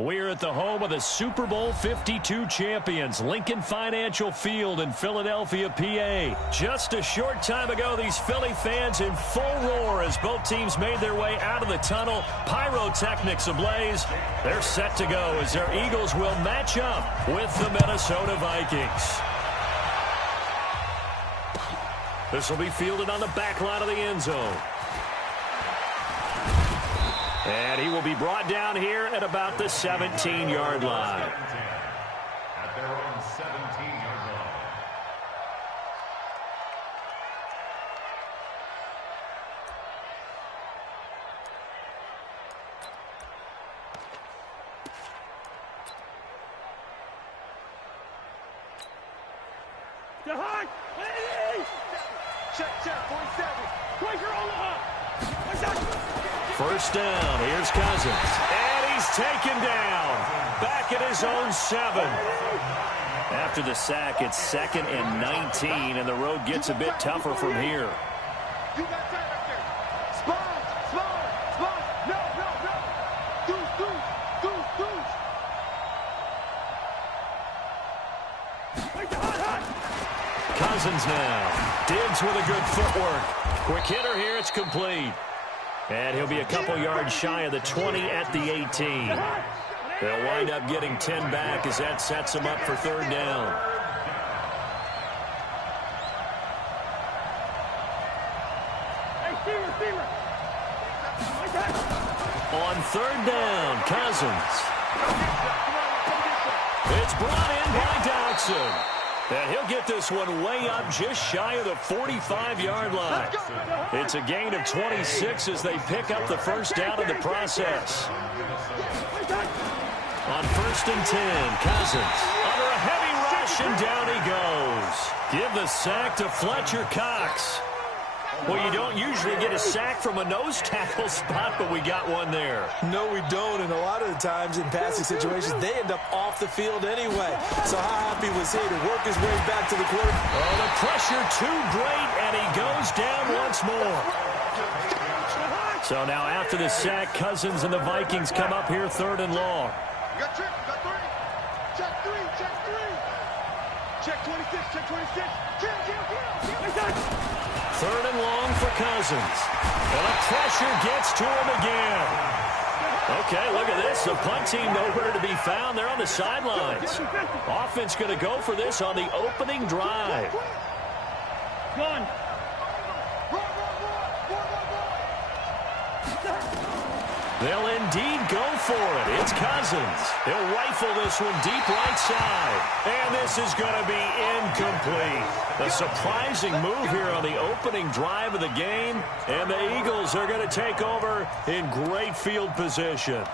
We're at the home of the Super Bowl 52 champions, Lincoln Financial Field in Philadelphia, PA. Just a short time ago, these Philly fans in full roar as both teams made their way out of the tunnel. Pyrotechnics ablaze. They're set to go as their Eagles will match up with the Minnesota Vikings. This will be fielded on the back line of the end zone. And he will be brought down here at about the 17-yard line. At their own 17-yard line. Check, 47. Quicker on the up. First down, here's Cousins. And he's taken down. Back at his own 7. After the sack, it's 2nd and 19, and the road gets a bit tougher from here. You got time right there. Spawn. No. Deuce. Cousins now. Diggs with a good footwork. Quick hitter here, it's complete. And he'll be a couple yards shy of the 20 at the 18. They'll wind up getting 10 back as that sets them up for 3rd down. On 3rd down, Cousins. It's brought in by Dodson. And he'll get this one way up just shy of the 45-yard line. It's a gain of 26 as they pick up the first down in the process. On 1st and 10, Cousins under a heavy rush, and down he goes. Give the sack to Fletcher Cox. Well, you don't usually get a sack from a nose tackle spot, but we got one there. No, we don't, and a lot of the times in passing situations, they end up off the field anyway. So how happy was he to work his way back to the quarterback? Oh, the pressure too great, and he goes down once more. So now after the sack, Cousins and the Vikings come up here 3rd and long. You got 3. Check 3. Check 26. Kill. 3rd and long for Cousins. And the pressure gets to him again. Okay, look at this. The punt team nowhere to be found. They're on the sidelines. Offense going to go for this on the opening drive. Run. They'll indeed go for it. It's Cousins. He'll rifle this one deep right side. And this is going to be incomplete. A surprising move here on the opening drive of the game. And the Eagles are going to take over in great field position.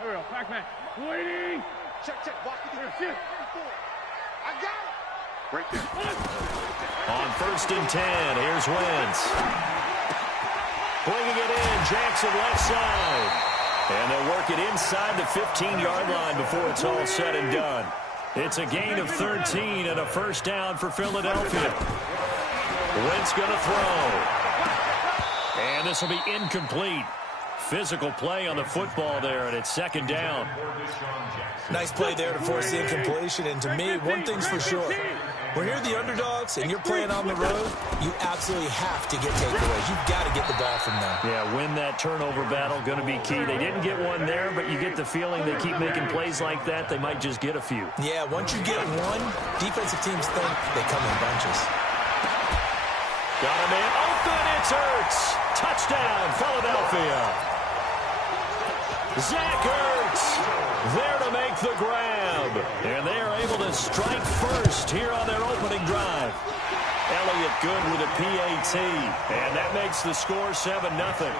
Here we go, Pac-Man. Waiting. Check. Walk it there. I got it. Right there. On 1st and 10, here's Wentz. Bringing it in, Jackson left side. And they'll work it inside the 15-yard line before it's all said and done. It's a gain of 13 and a first down for Philadelphia. Wentz going to throw. And this will be incomplete. Physical play on the football there, and it's 2nd down. Nice play there to force the incompletion, and to me, one thing's for sure. When you're the underdogs and you're playing on the road, you absolutely have to get takeaways. You've got to get the ball from them. Yeah, win that turnover battle, going to be key. They didn't get one there, but you get the feeling they keep making plays like that, they might just get a few. Yeah, once you get one, defensive teams think they come in bunches. Got a man open, it's Ertz. Touchdown, Philadelphia. Zach Ertz there to make the grab. And they are able to strike first here on their opening drive. Elliott good with a PAT. And that makes the score 7-0.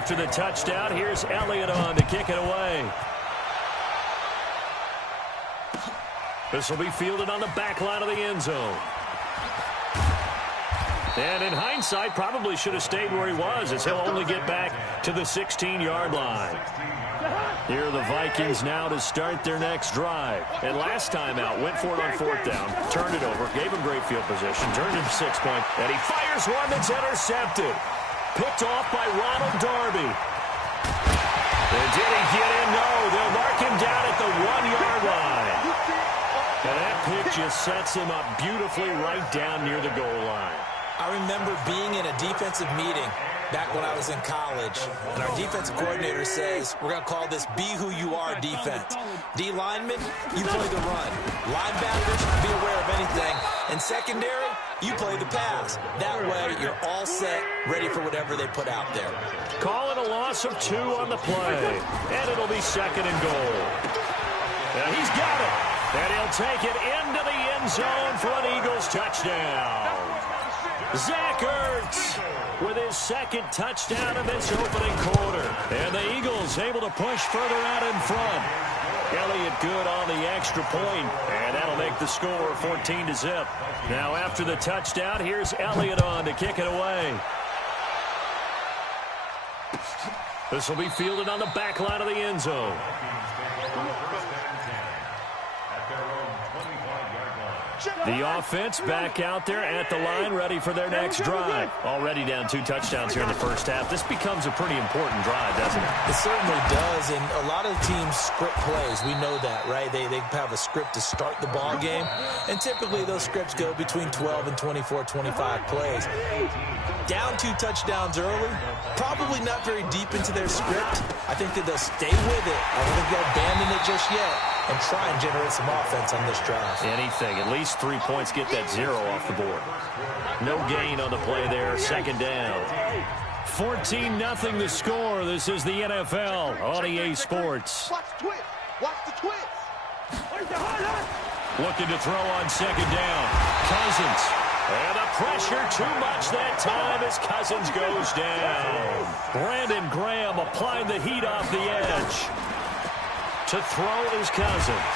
after the touchdown, here's Elliott on to kick it away. This will be fielded on the back line of the end zone. And in hindsight, probably should have stayed where he was, as he'll only get back to the 16-yard line. Here are the Vikings now to start their next drive. And last time out, went for it on fourth down, turned it over, gave him great field position, turned it to 6 point, and he fires one that's intercepted. Picked off by Ronald Darby. And did he get in? No, they'll mark him down at the 1-yard line. And that pick just sets him up beautifully right down near the goal line. I remember being in a defensive meeting back when I was in college, and our defensive coordinator says, we're going to call this be who you are defense. D linemen, you play the run. Linebackers, be aware of anything. And secondary, you play the pass. That way, you're all set, ready for whatever they put out there. Call it a loss of 2 on the play, and it'll be 2nd and goal. And he's got it, and he'll take it into the end zone for an Eagles touchdown. Zach Ertz with his 2nd touchdown of this opening quarter. And the Eagles able to push further out in front. Elliott good on the extra point, and that'll make the score 14-0. Now after the touchdown, here's Elliott on to kick it away. This will be fielded on the back line of the end zone. The offense back out there at the line, ready for their next drive. Already down 2 touchdowns here in the first half. This becomes a pretty important drive, doesn't it? It certainly does, and a lot of teams script plays. We know that, right? They have a script to start the ball game, and typically those scripts go between 12 and 24, 25 plays. Down 2 touchdowns early, probably not very deep into their script. I think that they'll stay with it. I don't think they'll abandon it just yet and try and generate some offense on this drive. Anything. At least 3 points, get that 0 off the board. No gain on the play there. 2nd down. 14-0 the score. This is the NFL on EA Sports. Watch the twist. Watch the twist. Looking to throw on 2nd down. Cousins. And the pressure too much that time as Cousins goes down. Brandon Graham applying the heat off the edge. To throw is Cousins.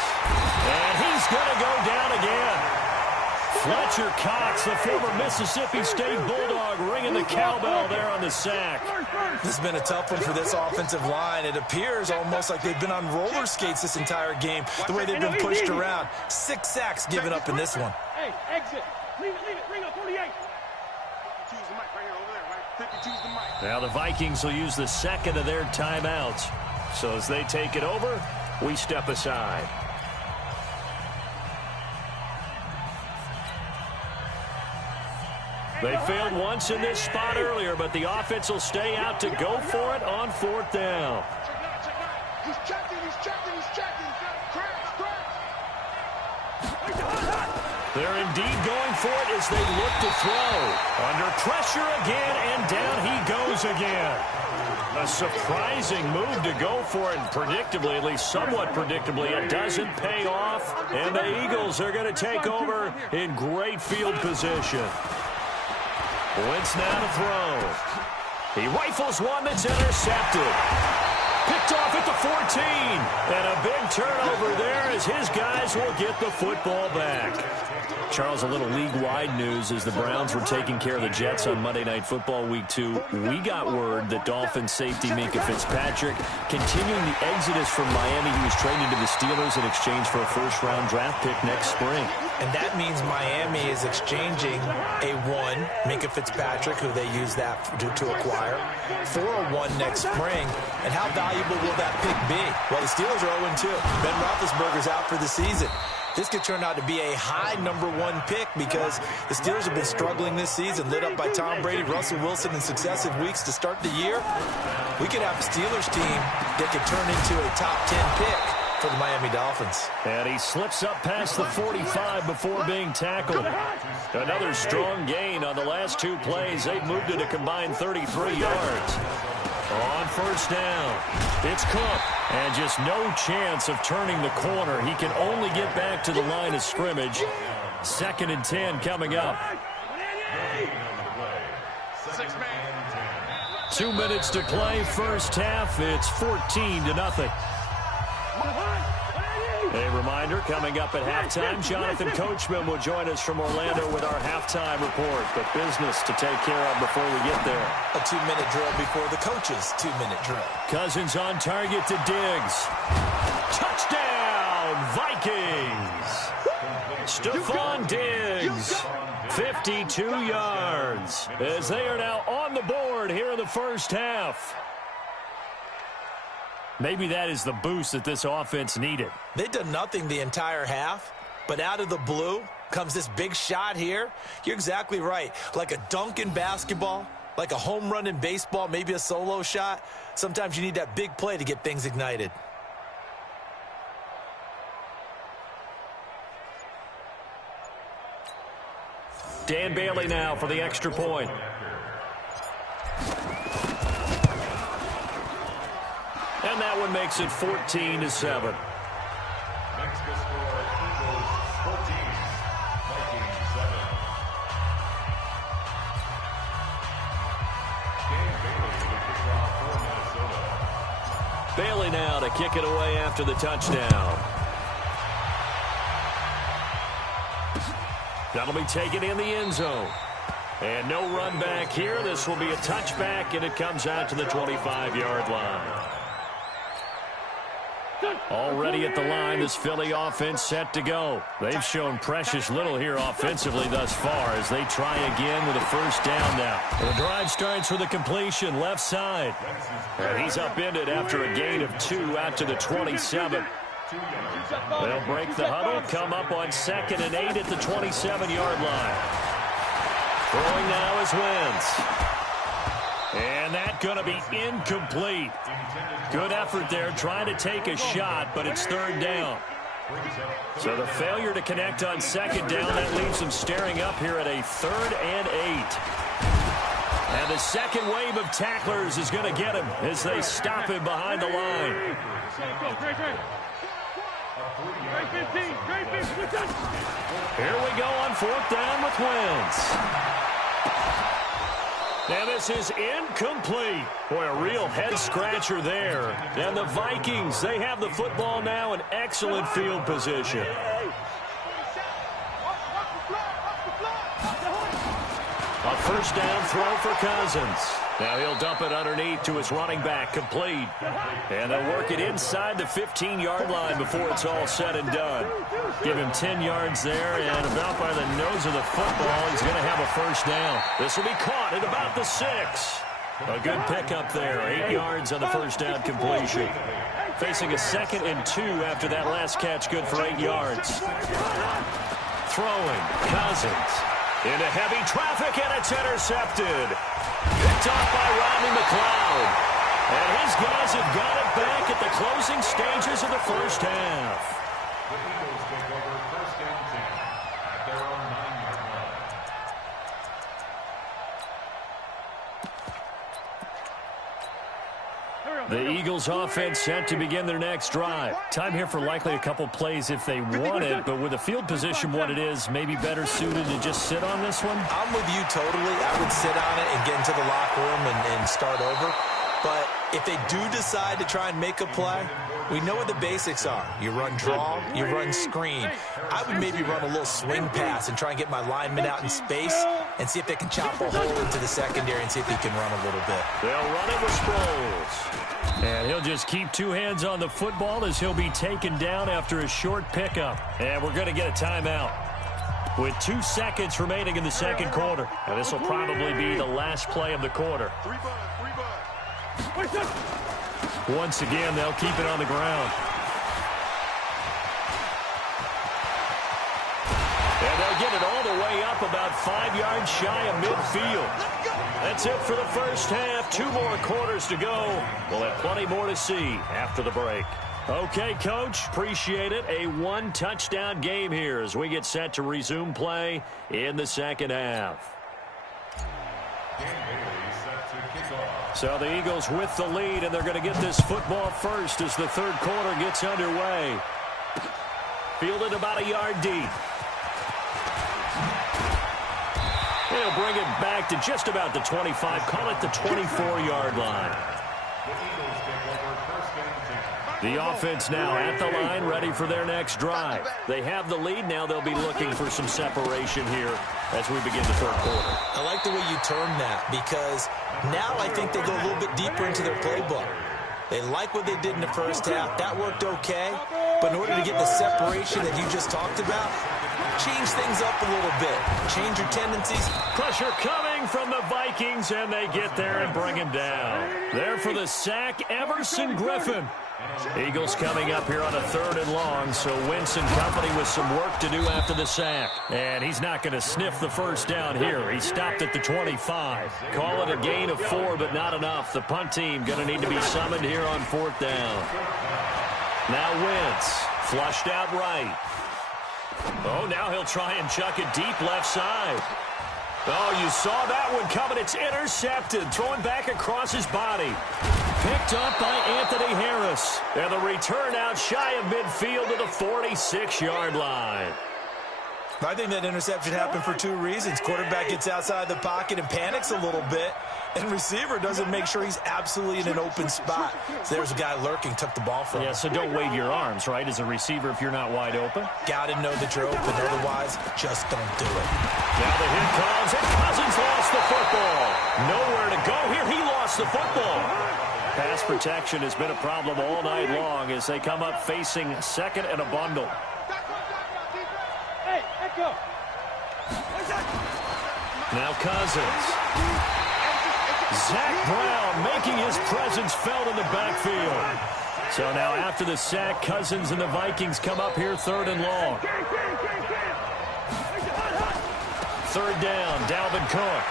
And he's going to go down again. Fletcher Cox, the former Mississippi State Bulldog, ringing the cowbell there on the sack. This has been a tough one for this offensive line. It appears almost like they've been on roller skates this entire game, the way they've been pushed around. 6 sacks given up in this one. Hey, exit. Leave it. Ring up 48. 52's the mic right here, over there, right? 52's the mic. Now the Vikings will use the 2nd of their timeouts. So as they take it over, we step aside. They failed once in this spot earlier, but the offense will stay out to go for it on 4th down. Check it out. He's checking. They're indeed going for it as they look to throw. Under pressure again, and down he goes again. A surprising move to go for it, and predictably, at least somewhat predictably, it doesn't pay off. And the Eagles are going to take over in great field position. Wentz now to throw. He rifles one that's intercepted. Picked off at the 14. And a big turnover there as his guys will get the football back. Charles, a little league-wide news as the Browns were taking care of the Jets on Monday Night Football Week 2. We got word that Dolphins safety Minkah Fitzpatrick continuing the exodus from Miami. He was traded to the Steelers in exchange for a first-round draft pick next spring. And that means Miami is exchanging a 1, Minkah Fitzpatrick, who they use that to acquire, for a 1 next spring. And how valuable will that pick be? Well, the Steelers are 0-2. Ben Roethlisberger's out for the season. This could turn out to be a high number 1 pick because the Steelers have been struggling this season, lit up by Tom Brady, Russell Wilson in successive weeks to start the year. We could have a Steelers team that could turn into a top 10 pick for the Miami Dolphins. And he slips up past the 45 before being tackled. Another strong gain on the last 2 plays. They've moved it a combined 33 yards. On first down, it's Cook, and just no chance of turning the corner. He can only get back to the line of scrimmage. 2nd and 10 coming up. 2 minutes to play, first half. It's 14-0. A reminder, coming up at halftime, Jonathan Coachman will join us from Orlando with our halftime report. But business to take care of before we get there. A 2-minute drill before the coach's 2-minute drill. Cousins on target to Diggs. Touchdown, Vikings! Stephon Diggs, 52 yards, as they are now on the board here in the first half. Maybe that is the boost that this offense needed. They've done nothing the entire half, but out of the blue comes this big shot here. You're exactly right. Like a dunk in basketball, like a home run in baseball, maybe a solo shot. Sometimes you need that big play to get things ignited. Dan Bailey now for the extra point. And that one makes it 14-7. Next to score, Eagles 14, Vikings 7. Dan Bailey with the kickoff for Minnesota. Bailey now to kick it away after the touchdown. That'll be taken in the end zone. And no run back here. This will be a touchback, and it comes out to the 25-yard line. Already at the line, this Philly offense set to go. They've shown precious little here offensively thus far as they try again with a first down now. The drive starts with a completion left side. And he's upended after a gain of 2 out to the 27. They'll break the huddle, come up on 2nd and 8 at the 27-yard line. Throwing now is Wentz. And that's going to be incomplete. Good effort there trying to take a shot, but it's 3rd down. So the failure to connect on 2nd down, that leaves them staring up here at a 3rd and 8. And the second wave of tacklers is going to get him as they stop him behind the line. Here we go on 4th down with Wentz. And this is incomplete. Boy, a real head-scratcher there. And the Vikings, they have the football now in excellent field position. A first down throw for Cousins. Now he'll dump it underneath to his running back, complete. And they'll work it inside the 15-yard line before it's all said and done. Give him 10 yards there, and about by the nose of the football, he's going to have a first down. This will be caught at about the 6. A good pickup there, 8 yards on the first down completion. Facing a 2nd and 2 after that last catch, good for 8 yards. Throwing, Cousins. Into heavy traffic, and it's intercepted. Picked off by Rodney McLeod. And his guys have got it back at the closing stages of the first half. The Eagles take over 1st and 10 at their own 9-yard line. The Eagles offense set to begin their next drive. Time here for likely a couple plays if they want it, but with the field position what it is, maybe better suited to just sit on this one? I'm with you totally. I would sit on it and get into the locker room and start over. But if they do decide to try and make a play, we know what the basics are. You run draw, you run screen. I would maybe run a little swing pass and try and get my linemen out in space and see if they can chop a hole into the secondary and see if he can run a little bit. They'll run it with Sproles. And he'll just keep 2 hands on the football as he'll be taken down after a short pickup. And we're going to get a timeout with 2 seconds remaining in the second quarter. And this will probably be the last play of the quarter. Once again, they'll keep it on the ground. And they'll get it all the way up about 5 yards shy of midfield. That's it for the first half. 2 more quarters to go. We'll have plenty more to see after the break. Okay, Coach, appreciate it. A 1-touchdown game here as we get set to resume play in the second half. So the Eagles with the lead, and they're going to get this football first as the third quarter gets underway. Fielded about a yard deep. And he'll bring it back to just about the 25. Call it the 24-yard line. The offense now at the line, ready for their next drive. They have the lead. Now they'll be looking for some separation here as we begin the third quarter. I like the way you termed that, because now I think they go a little bit deeper into their playbook. They like what they did in the first half. That worked okay. But in order to get the separation that you just talked about, change things up a little bit. Change your tendencies. Pressure coming from the Vikings, and they get there and bring him down. There for the sack, Everson Griffin. Eagles coming up here on a 3rd and long, so Wentz and company with some work to do after the sack. And he's not going to sniff the first down here. He stopped at the 25. Call it a gain of 4, but not enough. The punt team going to need to be summoned here on 4th down. Now Wentz, flushed out right. Oh, now he'll try and chuck it deep left side. Oh, you saw that one coming. It's intercepted. Throwing back across his body. Picked up by Anthony Harris. And the return out shy of midfield to the 46-yard line. I think that interception happened for 2 reasons. Quarterback gets outside the pocket and panics a little bit. And receiver doesn't make sure he's absolutely in an open spot. So there's a guy lurking, took the ball from him. Yeah, so don't wave your arms, right, as a receiver if you're not wide open. Got to know that you're open. Otherwise, just don't do it. Now the hit comes, and Cousins lost the football. Nowhere to go here. He lost the football. Pass protection has been a problem all night long as they come up facing 2nd and a bundle. Hey, let go. Now Cousins. Zach Brown making his presence felt in the backfield. So now after the sack, Cousins and the Vikings come up here 3rd and long. 3rd down, Dalvin Cook.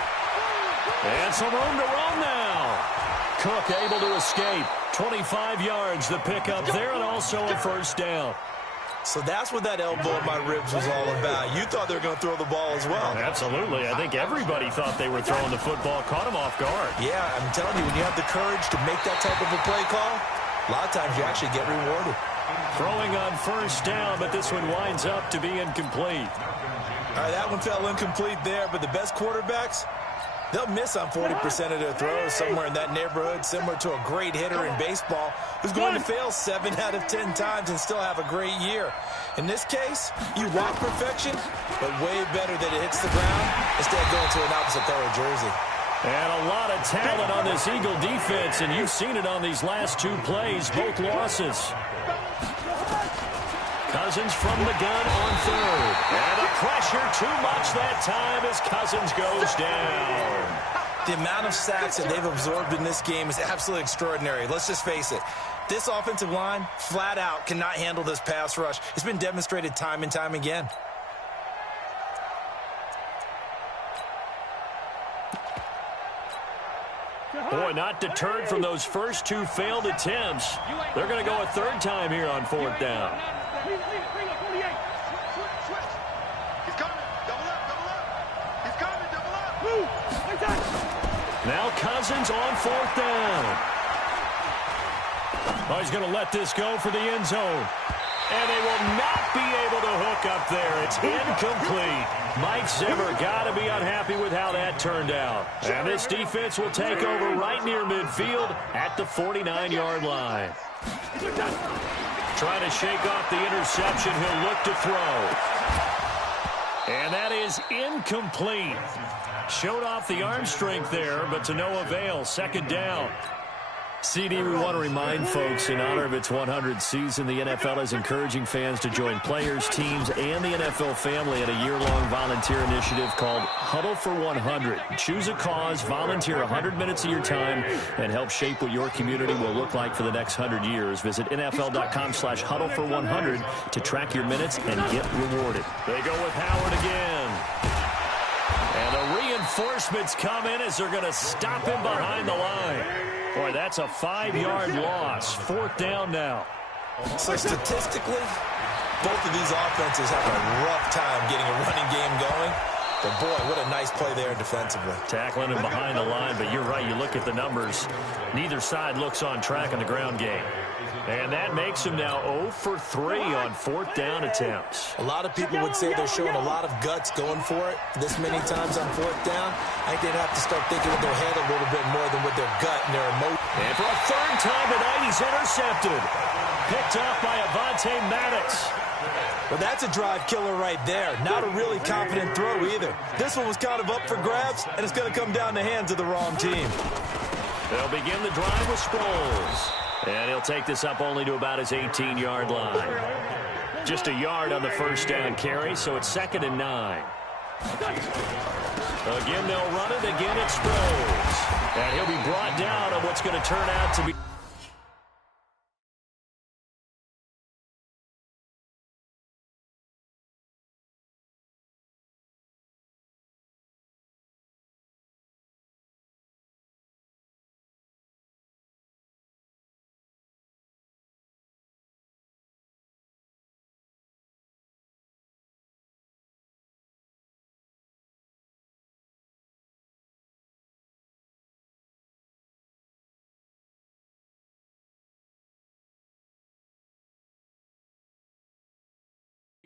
And some room to run now. Cook able to escape. 25 yards, the pickup there, and also a 1st down. So that's what that elbow in my ribs was all about. You thought they were going to throw the ball as well. Absolutely. I think everybody thought they were throwing the football. Caught him off guard. Yeah, I'm telling you, when you have the courage to make that type of a play call, a lot of times you actually get rewarded. Throwing on 1st down, but this one winds up to be incomplete. All right, that one fell incomplete there, but the best quarterbacks, they'll miss on 40% of their throws, somewhere in that neighborhood, similar to a great hitter in baseball who's going to fail 7 out of 10 times and still have a great year. In this case, you want perfection, but way better that it hits the ground instead of going to an opposite color jersey. And a lot of talent on this Eagle defense, and you've seen it on these last 2 plays, both losses. Cousins from the gun on 3rd. And the pressure too much that time as Cousins goes down. The amount of sacks that they've absorbed in this game is absolutely extraordinary. Let's just face it. This offensive line, flat out, cannot handle this pass rush. It's been demonstrated time and time again. Boy, not deterred from those first 2 failed attempts. They're going to go a 3rd time here on 4th down. Now Cousins on 4th down. Oh, he's going to let this go for the end zone. And they will not be able to hook up there. It's incomplete. Mike Zimmer got to be unhappy with how that turned out. And this defense will take over right near midfield at the 49-yard line. Trying to shake off the interception. He'll look to throw. And that is incomplete. Showed off the arm strength there, but to no avail. 2nd down. CD, we want to remind folks, in honor of its 100th season, the NFL is encouraging fans to join players, teams, and the NFL family in a year-long volunteer initiative called Huddle for 100. Choose a cause, volunteer 100 minutes of your time, and help shape what your community will look like for the next 100 years. Visit NFL.com/huddle for 100 to track your minutes and get rewarded. They go with Howard again. And the reinforcements come in as they're going to stop him behind the line. Boy, that's a 5-yard loss. 4th down now. So statistically, both of these offenses have a rough time getting a running game going. But, boy, what a nice play there defensively. Tackling him behind the line, but you're right. You look at the numbers. Neither side looks on track in the ground game. And that makes him now 0 for 3 on 4th down attempts. A lot of people would say they're showing a lot of guts going for it this many times on 4th down. I think they'd have to start thinking with their head a little bit more than with their gut and their emotion. And for a 3rd time tonight, he's intercepted. Picked off by Avonte Maddox. Well, that's a drive killer right there. Not a really confident throw either. This one was kind of up for grabs, and it's going to come down the hands of the wrong team. They'll begin the drive with Sproles. And he'll take this up only to about his 18-yard line. Just a yard on the 1st down carry, so it's 2nd and 9. Again, they'll run it. Again, it's Sproles. And he'll be brought down on what's going to turn out to be...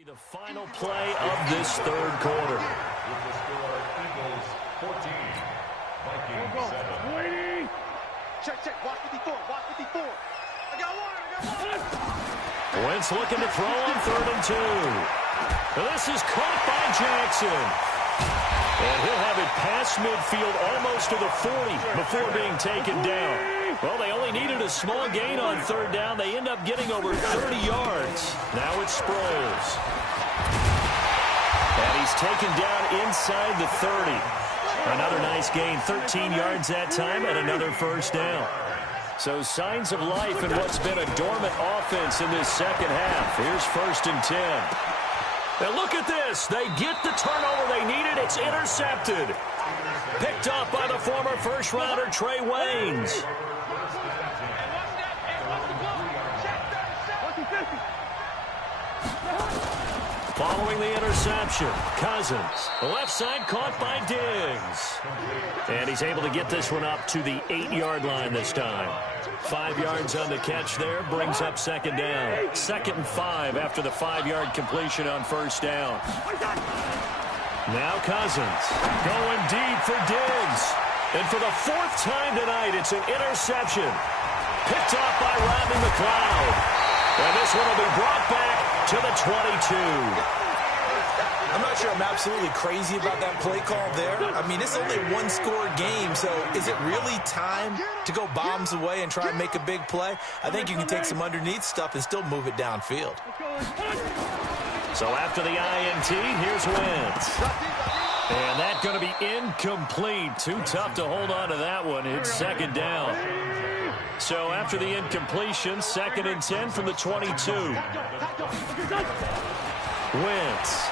The final play of this 3rd quarter. With the score, Eagles 14, Vikings 7. Waiting. Check. Block 54. Block 54. I got one. Wentz looking to throw on 3rd and 2. This is caught by Jackson. And he'll have it past midfield almost to the 40 before being taken down. Well, they only needed a small gain on 3rd down. They end up getting over 30 yards. Now it's Sproles. And he's taken down inside the 30. Another nice gain, 13 yards that time, and another 1st down. So signs of life in what's been a dormant offense in this 2nd half. Here's 1st and 10. Now look at this. They get the turnover they needed. It's intercepted. Picked up by the former 1st-rounder Trey Waynes. Following the interception, Cousins. The left side caught by Diggs. And he's able to get this one up to the 8-yard line this time. 5 yards on the catch there, brings up 2nd down. 2nd and 5 after the 5-yard completion on 1st down. Now Cousins going deep for Diggs. And for the 4th time tonight, it's an interception. Picked off by Rodney McLeod. And this one will be brought back to the 22. I'm not sure I'm absolutely crazy about that play call there. I mean, it's only a 1-score game, so is it really time to go bombs away and try and make a big play? I think you can take some underneath stuff and still move it downfield. So after the INT, here's Wentz. And that's going to be incomplete. Too tough to hold on to that one. It's 2nd down. So after the incompletion, 2nd and 10 from the 22. Wentz.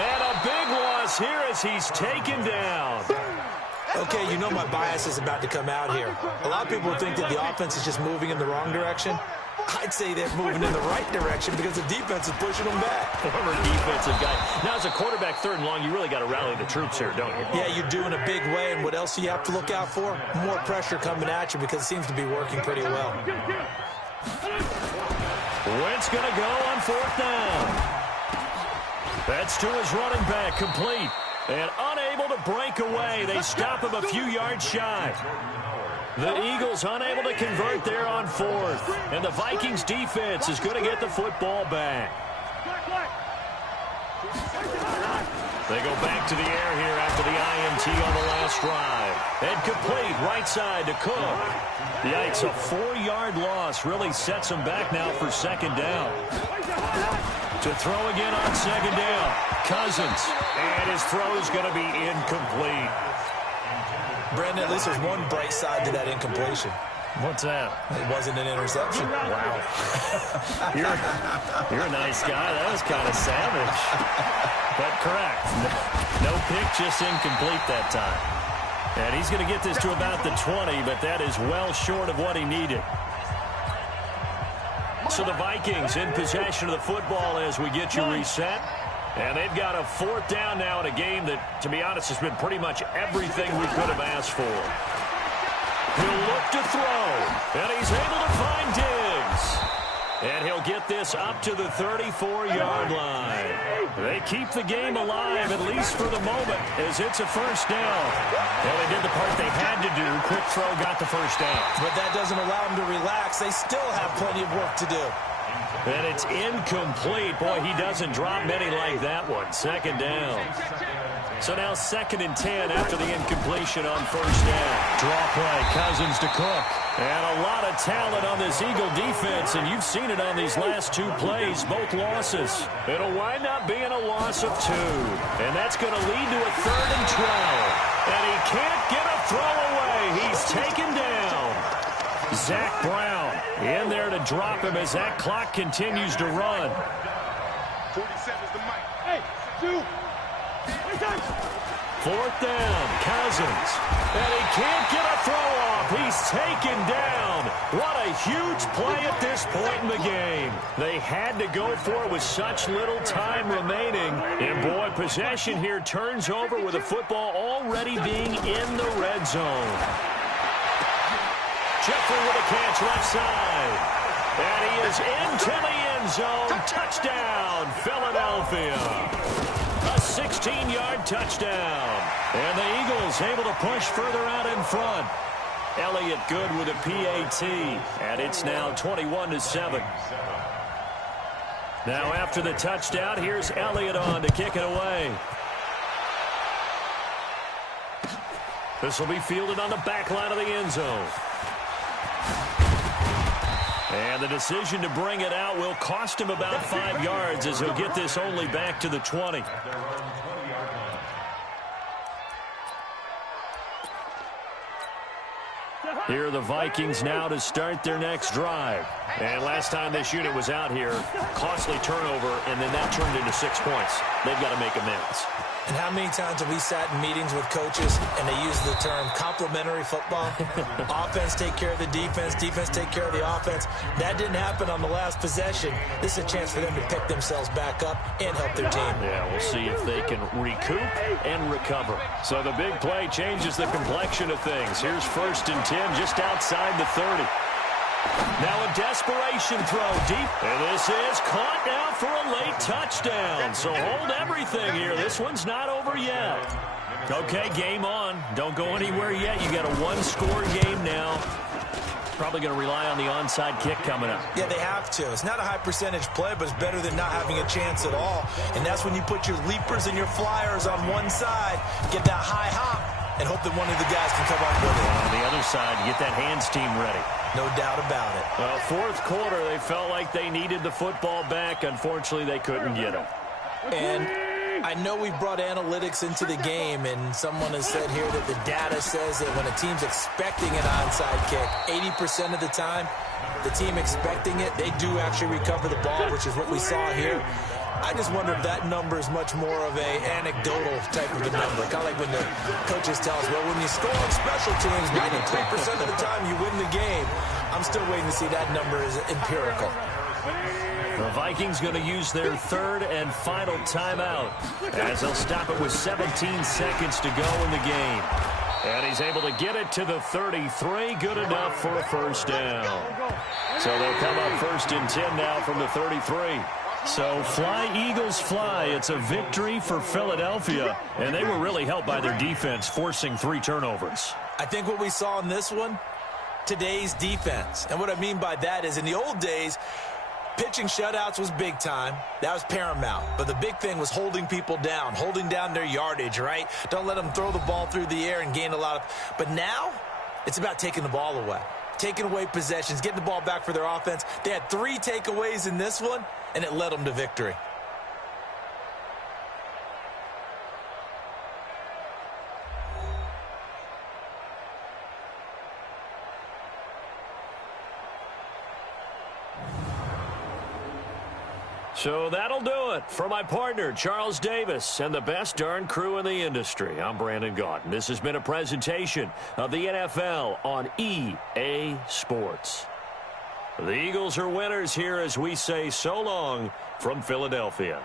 And a big loss here as he's taken down. Okay, you know my bias is about to come out here. A lot of people think that the offense is just moving in the wrong direction. I'd say they're moving in the right direction because the defense is pushing them back. Former defensive guy. Now, as a quarterback 3rd and long, you really got to rally the troops here, don't you? Yeah, you do in a big way. And what else do you have to look out for? More pressure coming at you because it seems to be working pretty well. Wentz going to go on 4th down. That's to his running back, complete. And unable to break away. They stop him a few yards shy. The Eagles unable to convert there on 4th. And the Vikings defense is going to get the football back. They go back to the air here after the INT on the last drive. And complete right side to Cook. Yikes, a 4-yard loss really sets him back now for 2nd down. To throw again on 2nd down. Cousins. And his throw is going to be incomplete. Brandon, at least there's one bright side to that incompletion. What's that? It wasn't an interception. Wow. You're a nice guy. That was kind of savage. But correct. No pick, just incomplete that time. And he's going to get this to about the 20, but that is well short of what he needed. So the Vikings in possession of the football as we get you reset. And they've got a 4th down now in a game that, to be honest, has been pretty much everything we could have asked for. He'll look to throw, and he's able to find Diggs. And he'll get this up to the 34-yard line. They keep the game alive, at least for the moment, as it's a 1st down. Well, they did the part they had to do. Quick throw got the 1st down. But that doesn't allow them to relax. They still have plenty of work to do. And it's incomplete. Boy, he doesn't drop many like that one. 2nd down. So now 2nd and 10 after the incompletion on 1st down. Draw play, Cousins to Cook. And a lot of talent on this Eagle defense, and you've seen it on these last 2 plays, both losses. It'll wind up being a loss of 2. And that's going to lead to a 3rd and 12. And he can't get a throw away. He's taken down. Zach Brown in there to drop him as that clock continues to run. 47's the mic. Hey, 2. 4th down, Cousins. And he can't get a throw off. He's taken down. What a huge play at this point in the game. They had to go for it with such little time remaining. And boy, possession here turns over with the football already being in the red zone. Jeffrey with a catch left side. And he is into the end zone. Touchdown, Philadelphia. A 16-yard touchdown. And the Eagles able to push further out in front. Elliott good with a PAT. And it's now 21-7. Now after the touchdown, here's Elliott on to kick it away. This will be fielded on the back line of the end zone. And the decision to bring it out will cost him about 5 yards as he'll get this only back to the 20. Here are the Vikings now to start their next drive. And last time this unit was out here, costly turnover, and then that turned into 6 points. They've got to make amends. And how many times have we sat in meetings with coaches and they use the term complementary football? Offense take care of the defense, defense take care of the offense. That didn't happen on the last possession. This is a chance for them to pick themselves back up and help their team. Yeah, we'll see if they can recoup and recover. So the big play changes the complexion of things. Here's 1st and 10 just outside the 30. Now a desperation throw deep. And this is caught now for a late touchdown. So hold everything here. This one's not over yet. Okay, game on. Don't go anywhere yet. You got a 1-score game now. Probably going to rely on the onside kick coming up. Yeah, they have to. It's not a high percentage play, but it's better than not having a chance at all. And that's when you put your leapers and your flyers on one side, get that high hop, and hope that one of the guys can come up with it. On the other side, get that hands team ready. No doubt about it. Well, 4th quarter, they felt like they needed the football back. Unfortunately, they couldn't get it. And I know we've brought analytics into the game, and someone has said here that the data says that when a team's expecting an onside kick, 80% of the time, the team expecting it, they do actually recover the ball, which is what we saw here. I just wonder if that number is much more of a anecdotal type of a number. Kind of like when the coaches tell us, well, when you score on special teams, 93% of the time you win the game. I'm still waiting to see that number is empirical. The Vikings going to use their 3rd and final timeout as they'll stop it with 17 seconds to go in the game. And he's able to get it to the 33. Good enough for a 1st down. So they'll come up 1st and 10 now from the 33. So fly, Eagles, fly. It's a victory for Philadelphia, and they were really helped by their defense, forcing 3 turnovers. I think what we saw in this one, today's defense. And what I mean by that is in the old days, pitching shutouts was big time. That was paramount. But the big thing was holding people down, holding down their yardage, right? Don't let them throw the ball through the air and gain a lot of... But now, it's about taking the ball away. Taking away possessions, getting the ball back for their offense. They had 3 takeaways in this one, and it led them to victory. So that'll do it for my partner, Charles Davis, and the best darn crew in the industry. I'm Brandon Gaudin. This has been a presentation of the NFL on EA Sports. The Eagles are winners here as we say so long from Philadelphia.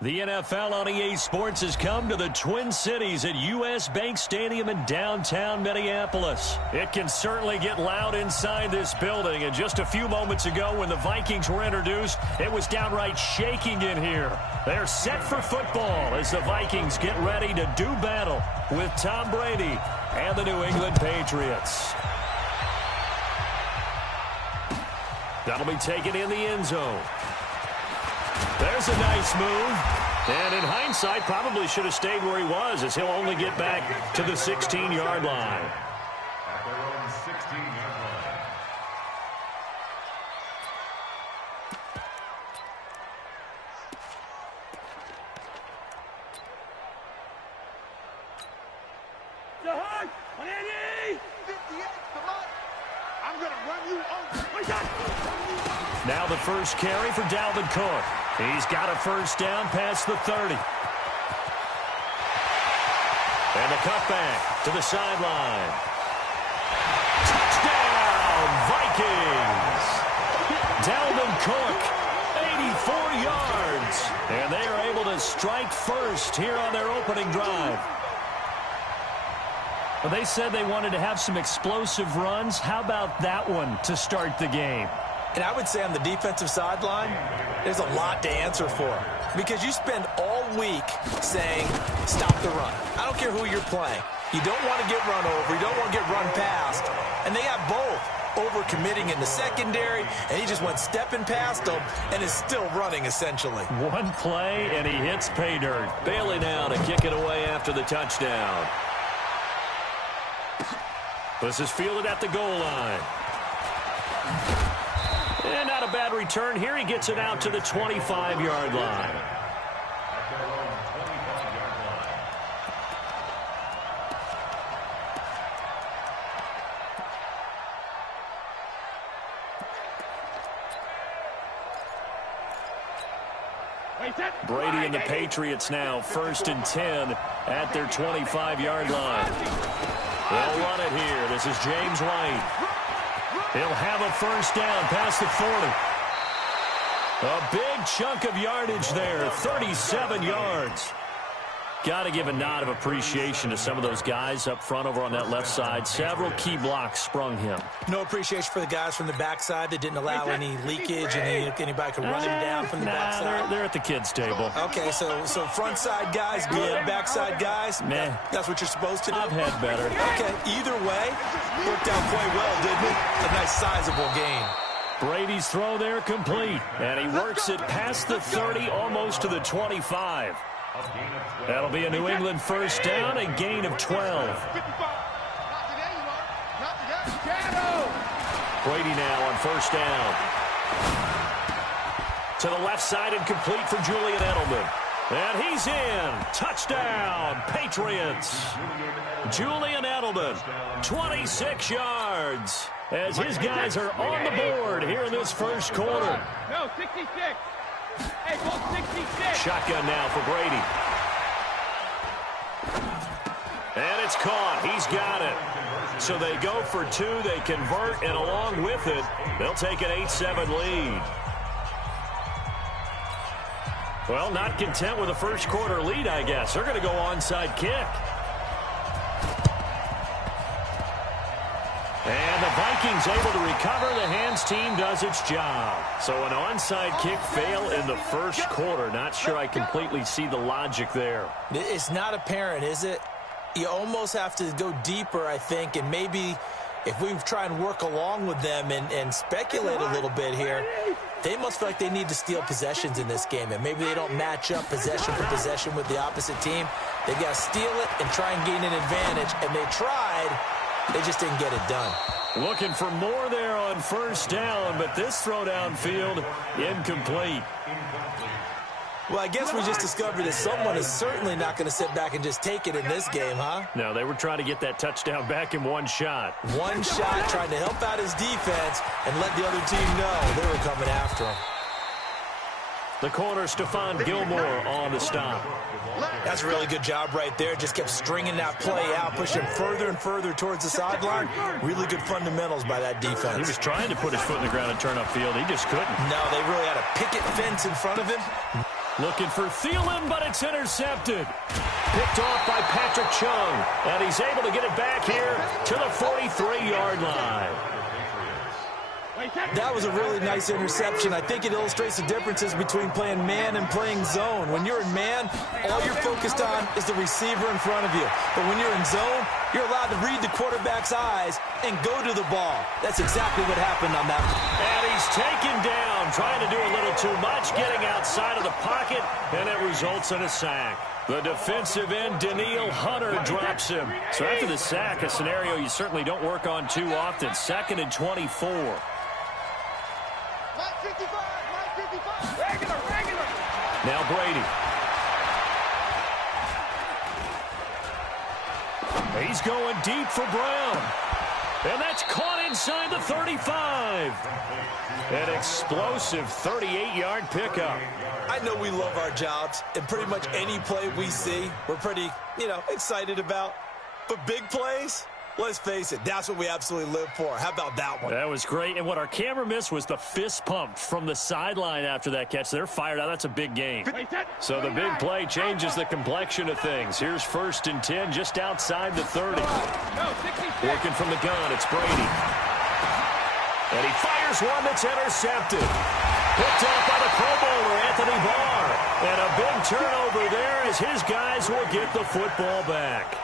The NFL on EA Sports has come to the Twin Cities at U.S. Bank Stadium in downtown Minneapolis. It can certainly get loud inside this building, and just a few moments ago when the Vikings were introduced, it was downright shaking in here. They're set for football as the Vikings get ready to do battle with Tom Brady and the New England Patriots. That'll be taken in the end zone. There's a nice move. And in hindsight, probably should have stayed where he was, as he'll only get back to the 16-yard line. At their own 16-yard line. Hard. 180. 58. Come on. I'm going to run you over. Now the first carry for Dalvin Cook. He's got a first down past the 30. And the cutback to the sideline. Touchdown, Vikings! Dalvin Cook, 84 yards. And they are able to strike first here on their opening drive. Well, they said they wanted to have some explosive runs. How about that one to start the game? And I would say on the defensive sideline, there's a lot to answer for. Because you spend all week saying, stop the run. I don't care who you're playing. You don't want to get run over. You don't want to get run past. And they got both. Over-committing in the secondary, and he just went stepping past them and is still running, essentially. One play, and he hits pay dirt. Bailey now to kick it away after the touchdown. This is fielded at the goal line. And not a bad return here. He gets it out to the 25-yard line. At their own 25-yard line. Brady and the Patriots now 1st and 10 at their 25-yard line. They'll run it here. This is James White. He'll have a first down past the 40. A big chunk of yardage there, 37 yards. Got to give a nod of appreciation to some of those guys up front over on that left side. Several key blocks sprung him. No appreciation for the guys from the backside that didn't allow any leakage and anybody could run him down from the backside. They're at the kids' table. Okay, so front side guys good, backside guys, meh. That's what you're supposed to do? I've had better. Okay, either way, worked out quite well, didn't it? A nice sizable gain. Brady's throw there complete, and he works it past the 30, almost to the 25. That'll be a New England first down, a gain of 12. Brady now on first down. To the left side and complete for Julian Edelman. And he's in. Touchdown, Patriots. Julian Edelman, 26 yards. As his guys are on the board here in this first quarter. No, 66. Hey, ball 66. Shotgun now for Brady. And it's caught. He's got it. So they go for two. They convert, and along with it, they'll take an 8-7 lead. Well, not content with a first quarter lead, I guess. They're going to go onside kick. And the Vikings able to recover. The hands team does its job. So an onside kick fail in the first quarter. Not sure I completely see the logic there. It's not apparent, is it? You almost have to go deeper, I think, and maybe if we try and work along with them and speculate a little bit here, they must feel like they need to steal possessions in this game, and maybe they don't match up possession for possession with the opposite team. They've got to steal it and try and gain an advantage, and they tried. They just didn't get it done. Looking for more there on first down, but this throw downfield incomplete. Well, I guess we just discovered that someone is certainly not going to sit back and just take it in this game, huh? No, they were trying to get that touchdown back in one shot. One shot, trying to help out his defense and let the other team know they were coming after him. The corner, Stephon Gilmore on the stop. That's a really good job right there. Just kept stringing that play out, pushing further and further towards the sideline. Really good fundamentals by that defense. He was trying to put his foot in the ground and turn upfield. He just couldn't. No, they really had a picket fence in front of him. Looking for Thielen, but it's intercepted. Picked off by Patrick Chung. And he's able to get it back here to the 43-yard line. That was a really nice interception. I think it illustrates the differences between playing man and playing zone. When you're in man, all you're focused on is the receiver in front of you. But when you're in zone, you're allowed to read the quarterback's eyes and go to the ball. That's exactly what happened on that one. And he's taken down, trying to do a little too much, getting outside of the pocket, and it results in a sack. The defensive end, Daniil Hunter, drops him. So after the sack, a scenario you certainly don't work on too often. 2nd and 24. Now Brady. He's going deep for Brown. And that's caught inside the 35. An explosive 38-yard pickup. I know we love our jobs, and pretty much any play we see, we're pretty, excited about. But big plays, let's face it, that's what we absolutely live for. How about that one? That was great. And what our camera missed was the fist pump from the sideline after that catch. They're fired out. That's a big game. So the big play changes the complexion of things. Here's 1st and 10 just outside the 30. Working from the gun, it's Brady. And he fires one that's intercepted. Picked up by the Pro Bowler, Anthony Barr. And a big turnover there as his guys will get the football back.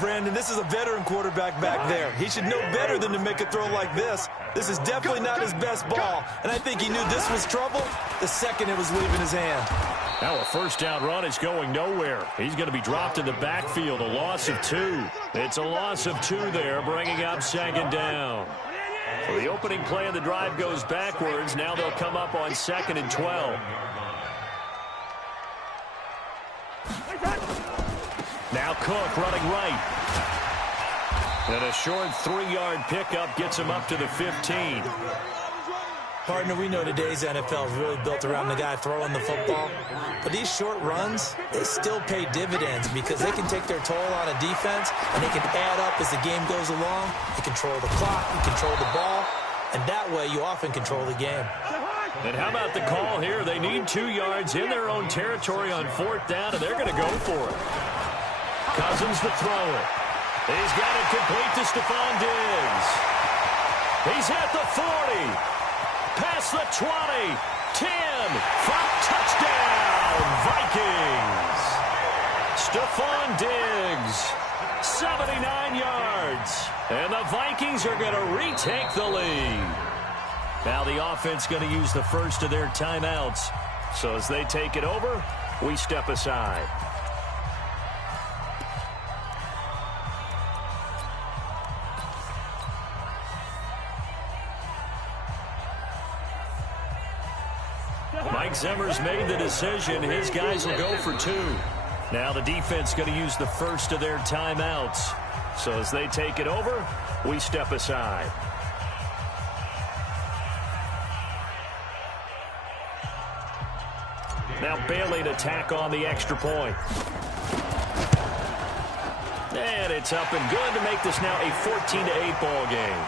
Brandon, this is a veteran quarterback back there. He should know better than to make a throw like this. This is definitely not his best ball, and I think he knew this was trouble the second it was leaving his hand. Now a 1st down run is going nowhere. He's going to be dropped in the backfield, a loss of 2. It's a loss of 2 there, bringing up 2nd down. So the opening play of the drive goes backwards. Now they'll come up on 2nd and 12. Now Cook running right. And a short 3-yard pickup gets him up to the 15. Partner, we know today's NFL is really built around the guy throwing the football. But these short runs, they still pay dividends because they can take their toll on a defense, and they can add up as the game goes along. You control the clock, you control the ball, and that way you often control the game. And how about the call here? They need 2 yards in their own territory on 4th down, and they're going to go for it. Cousins to throw it. He's got it complete to Stephon Diggs. He's at the 40. Past the 20. 10. 5. Touchdown, Vikings. Stephon Diggs. 79 yards. And the Vikings are going to retake the lead. Now the offense going to use the first of their timeouts. So as they take it over, we step aside. Mike Zimmer's made the decision. His guys will go for 2. Now the defense going to use the first of their timeouts. So as they take it over, we step aside. Now Bailey to tack on the extra point. And it's up and good to make this now a 14-8 ball game.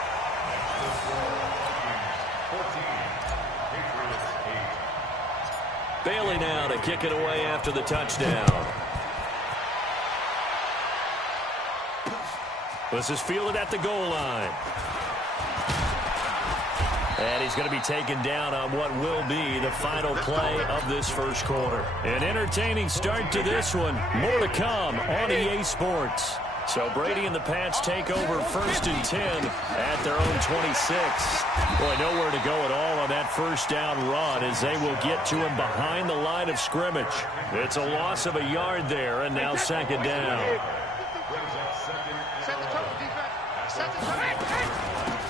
Bailey now to kick it away after the touchdown. This is fielded at the goal line. And he's going to be taken down on what will be the final play of this first quarter. An entertaining start to this one. More to come on EA Sports. So Brady and the Pats take over 1st and 10 at their own 26. Boy, nowhere to go at all on that 1st down run as they will get to him behind the line of scrimmage. It's a loss of a yard there, and now 2nd down.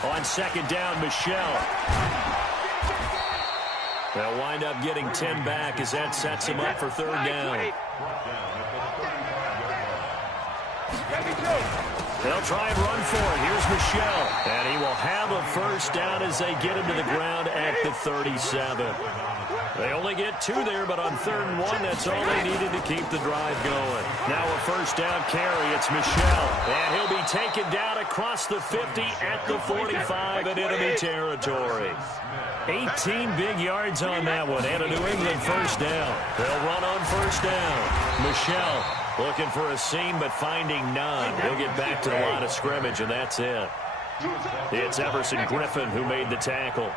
On 2nd down, Michelle. They'll wind up getting 10 back as that sets him up for 3rd down. They'll try and run for it. Here's Michelle. And he will have a 1st down as they get him to the ground at the 37. They only get 2 there, but on 3rd and 1, that's all they needed to keep the drive going. Now a first down carry. It's Michel. And he'll be taken down across the 50 at the 45 in enemy territory. 18 big yards on that one, and a New England first down. They'll run on first down. Michel looking for a seam, but finding none. He'll get back to the line of scrimmage, and that's it. It's Everson Griffin who made the tackle.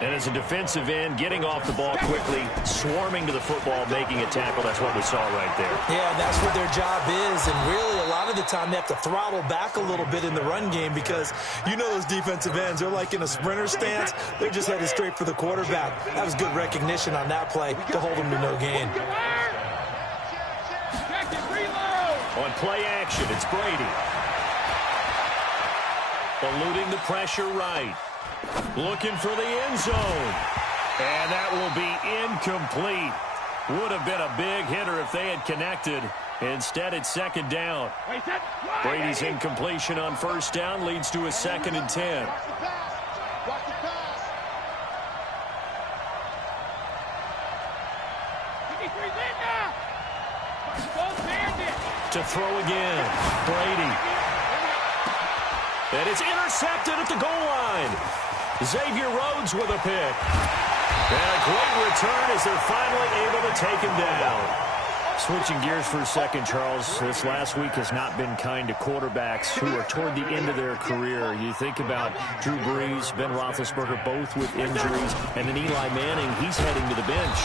And as a defensive end, getting off the ball quickly, swarming to the football, making a tackle, that's what we saw right there. Yeah, that's what their job is, and really a lot of the time they have to throttle back a little bit in the run game because you know those defensive ends, they're like in a sprinter stance. They're just headed straight for the quarterback. That was good recognition on that play to hold them to no gain. On play action, it's Brady. Eluding the pressure right. Looking for the end zone. And that will be incomplete. Would have been a big hitter if they had connected. Instead, it's 2nd down. Brady's incompletion on first down leads to a 2nd and 10. To throw again. Brady. And it's intercepted at the goal line. Xavier Rhodes with a pick. And a great return as they're finally able to take him down. Switching gears for a second, Charles, this last week has not been kind to quarterbacks who are toward the end of their career. You think about Drew Brees, Ben Roethlisberger, both with injuries, and then Eli Manning, he's heading to the bench.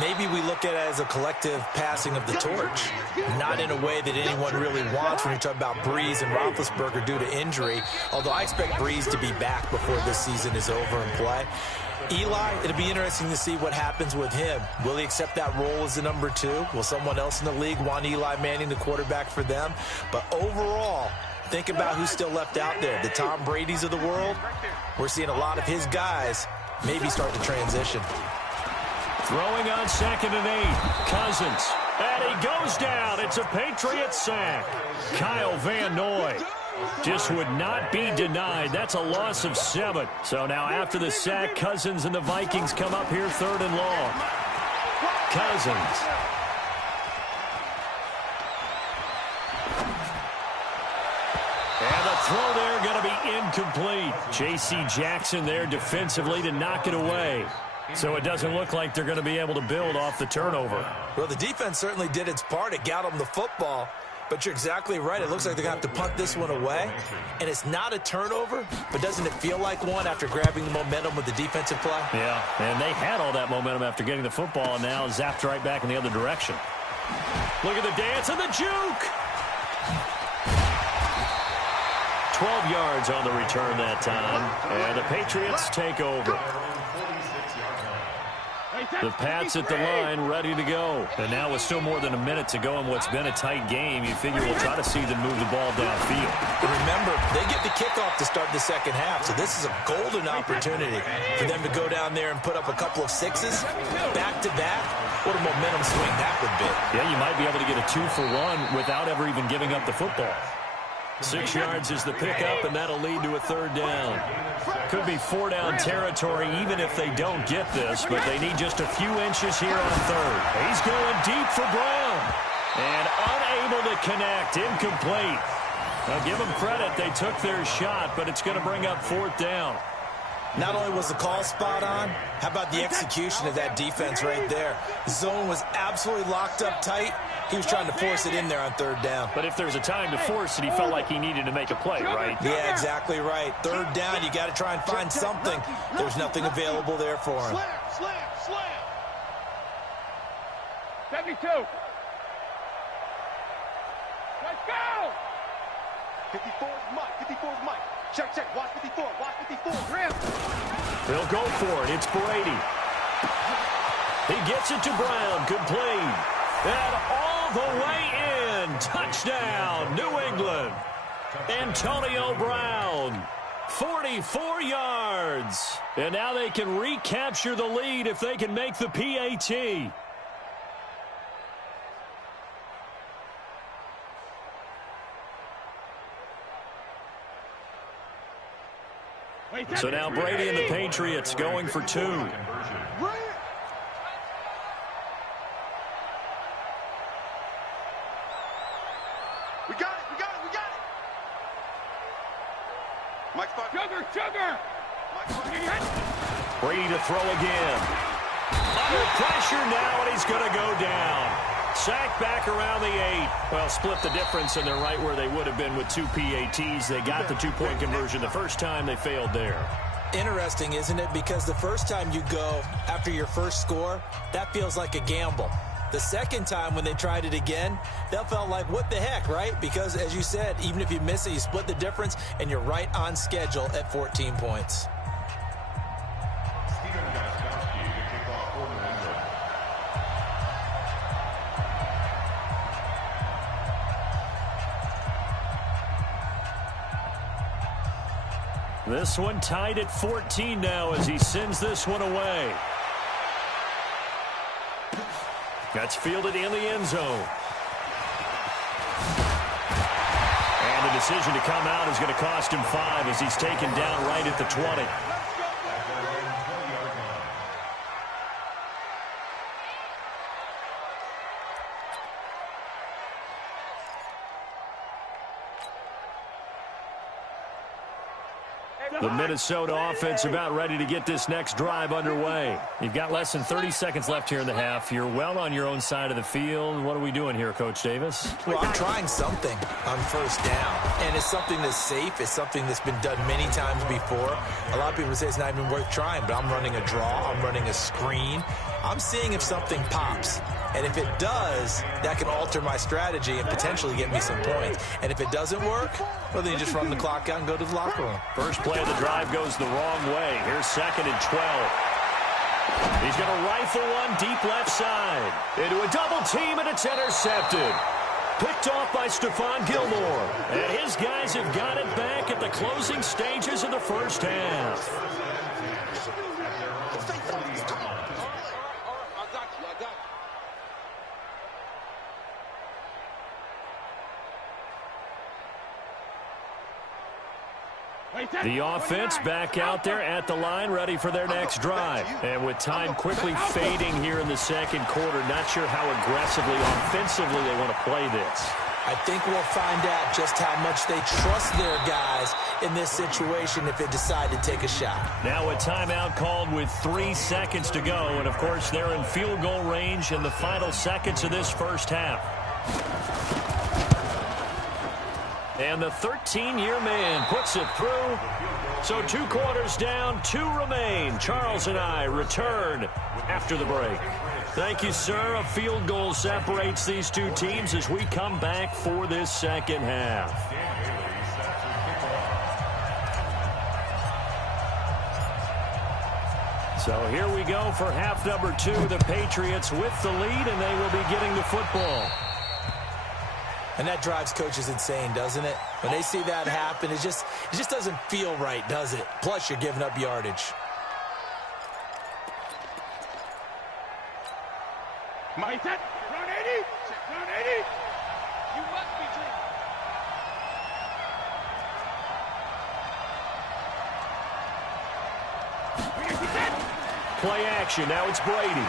Maybe we look at it as a collective passing of the torch, not in a way that anyone really wants when you talk about Brees and Roethlisberger due to injury, although I expect Brees to be back before this season is over and play. Eli, it'll be interesting to see what happens with him. Will he accept that role as the number 2? Will someone else in the league want Eli Manning, the quarterback, for them? But overall, think about who's still left out there. The Tom Brady's of the world, we're seeing a lot of his guys maybe start to transition. Throwing on 2nd and 8. Cousins. And he goes down. It's a Patriots sack. Kyle Van Noy just would not be denied. That's a loss of 7. So now after the sack, Cousins and the Vikings come up here 3rd and long. Cousins. And the throw there going to be incomplete. J.C. Jackson there defensively to knock it away. So it doesn't look like they're going to be able to build off the turnover. Well, the defense certainly did its part. It got them the football. But you're exactly right. It looks like they're going to have to punt this one away. And it's not a turnover, but doesn't it feel like one after grabbing the momentum with the defensive play? Yeah, and they had all that momentum after getting the football and now zapped right back in the other direction. Look at the dance and the juke. 12 yards on the return that time. And the Patriots take over. The Pats at the line, ready to go. And now with still more than a minute to go in what's been a tight game, you figure we'll try to see them move the ball downfield. And remember, they get the kickoff to start the second half, so this is a golden opportunity for them to go down there and put up a couple of 6s back-to-back. What a momentum swing that would be. Yeah, you might be able to get a 2-for-1 without ever even giving up the football. 6 yards is the pickup, and that'll lead to a 3rd down. Could be 4-down territory even if they don't get this, but they need just a few inches here on 3rd. He's going deep for Brown. And unable to connect, incomplete. Now give them credit, they took their shot, but it's going to bring up 4th down. Not only was the call spot on, how about the execution of that defense right there? The zone was absolutely locked up tight. He was trying to force it in there on 3rd down. But if there's a time to force it, he felt like he needed to make a play, right? Yeah, exactly right. 3rd down, you got to try and find something. There's nothing available there for him. Slam. 72. Let's go. 54 is Mike. Check. Watch 54. Graham. They'll go for it. It's Brady. He gets it to Brown. Complete. And all the way in. Touchdown, New England. Antonio Brown. 44 yards. And now they can recapture the lead if they can make the PAT. So now Brady and the Patriots going for 2. Sugar! Brady to throw again. Under pressure now, and he's going to go down. Sacked back around the 8. Well, split the difference, and they're right where they would have been with 2 PATs. They got the 2-point conversion the first time. They failed there. Interesting, isn't it? Because the first time you go after your first score, that feels like a gamble. The second time when they tried it again, that felt like, what the heck, right? Because, as you said, even if you miss it, you split the difference, and you're right on schedule at 14 points. This one tied at 14 now as he sends this one away. That's fielded in the end zone. And the decision to come out is going to cost him 5 as he's taken down right at the 20. The Minnesota offense about ready to get this next drive underway. You've got less than 30 seconds left here in the half. You're well on your own side of the field. What are we doing here, Coach Davis? Well, I'm trying something on first down, and it's something that's safe. It's something that's been done many times before. A lot of people say it's not even worth trying, but I'm running a draw. I'm running a screen. I'm seeing if something pops. And if it does, that can alter my strategy and potentially get me some points. And if it doesn't work, well, then you just run the clock out and go to the locker room. First play of the drive goes the wrong way. Here's 2nd and 12. He's going to rifle one deep left side. Into a double team, and it's intercepted. Picked off by Stephon Gilmore. And his guys have got it back at the closing stages of the first half. The offense back out there at the line, ready for their next drive. And with time quickly fading here in the second quarter, not sure how aggressively, offensively they want to play this. I think we'll find out just how much they trust their guys in this situation if they decide to take a shot. Now a timeout called with 3 seconds to go. And, of course, they're in field goal range in the final seconds of this first half. And the 13-year man puts it through. So 2 quarters down, 2 remain. Charles and I return after the break. Thank you, sir. A field goal separates these 2 teams as we come back for this second half. So here we go for half number 2. The Patriots with the lead, and they will be getting the football. And that drives coaches insane, doesn't it? When they see that happen, it just doesn't feel right, does it? Plus, you're giving up yardage. My set. Run 80. Run 80. You must be clean. Play action. Now it's Brady.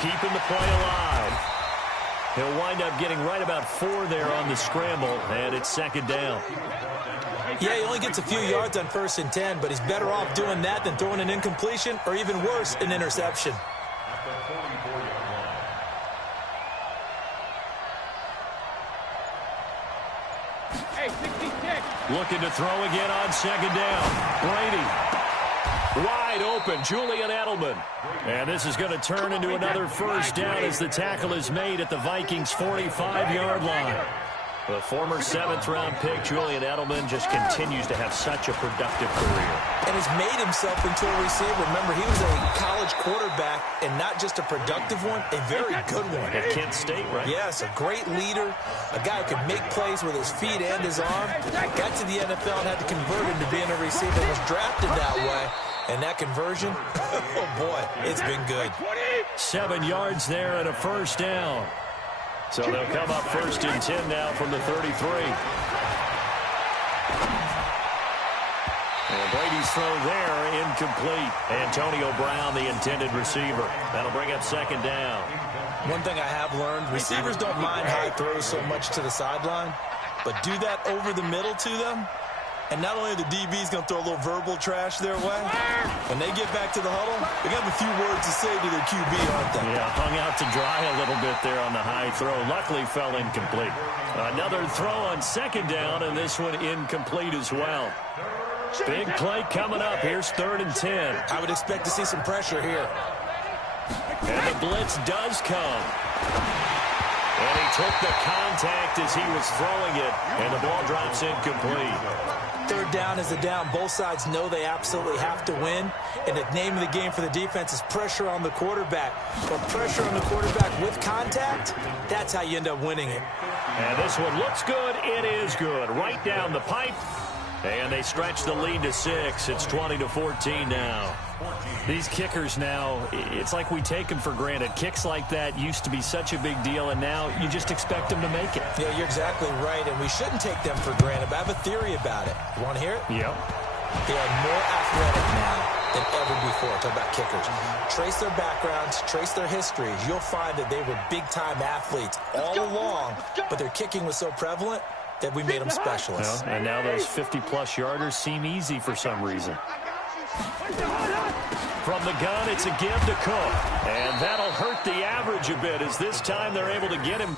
Keeping the play alive. He'll wind up getting right about 4 there on the scramble, and it's 2nd down. Yeah, he only gets a few yards on 1st and 10, but he's better off doing that than throwing an incompletion or even worse, an interception. Hey, 66. Looking to throw again on 2nd down. Brady. Wide open, Julian Edelman. And this is going to turn into another first down as the tackle is made at the Vikings' 45-yard line. The former 7th-round pick, Julian Edelman, just continues to have such a productive career. And has made himself into a receiver. Remember, he was a college quarterback, and not just a productive one, a very good one. At Kent State, right? Yes, a great leader, a guy who could make plays with his feet and his arm. Got to the NFL and had to convert into being a receiver, was drafted that way. And that conversion, oh boy, it's been good. 7 yards there and a first down. So they'll come up 1st and 10 now from the 33. And Brady Brady's throw there, incomplete. Antonio Brown, the intended receiver. That'll bring up second down. One thing I have learned, receivers don't mind high throws so much to the sideline, but do that over the middle to them, and not only are the DBs going to throw a little verbal trash their way, when they get back to the huddle, they got a few words to say to their QB, aren't they? Yeah, hung out to dry a little bit there on the high throw. Luckily fell incomplete. Another throw on second down, and this one incomplete as well. Big play coming up. Here's 3rd and 10. I would expect to see some pressure here. And the blitz does come. And he took the contact as he was throwing it, and the ball drops incomplete. 3rd down is a down. Both sides know they absolutely have to win, and the name of the game for the defense is pressure on the quarterback. But pressure on the quarterback with contact, that's how you end up winning it. And this one looks good. It is good. Right down the pipe. And they stretch the lead to 6. It's 20-14 now. These kickers now, it's like we take them for granted. Kicks like that used to be such a big deal, and now you just expect them to make it. Yeah, you're exactly right, and we shouldn't take them for granted. But I have a theory about it. You want to hear it? Yep. They are more athletic now than ever before. Talk about kickers. Trace their backgrounds, trace their histories. You'll find that they were big-time athletes all along, but their kicking was so prevalent that we made them specialists. Well, and now those 50-plus yarders seem easy for some reason. From the gun, it's a give to Cook. And that'll hurt the average a bit as this time they're able to get him.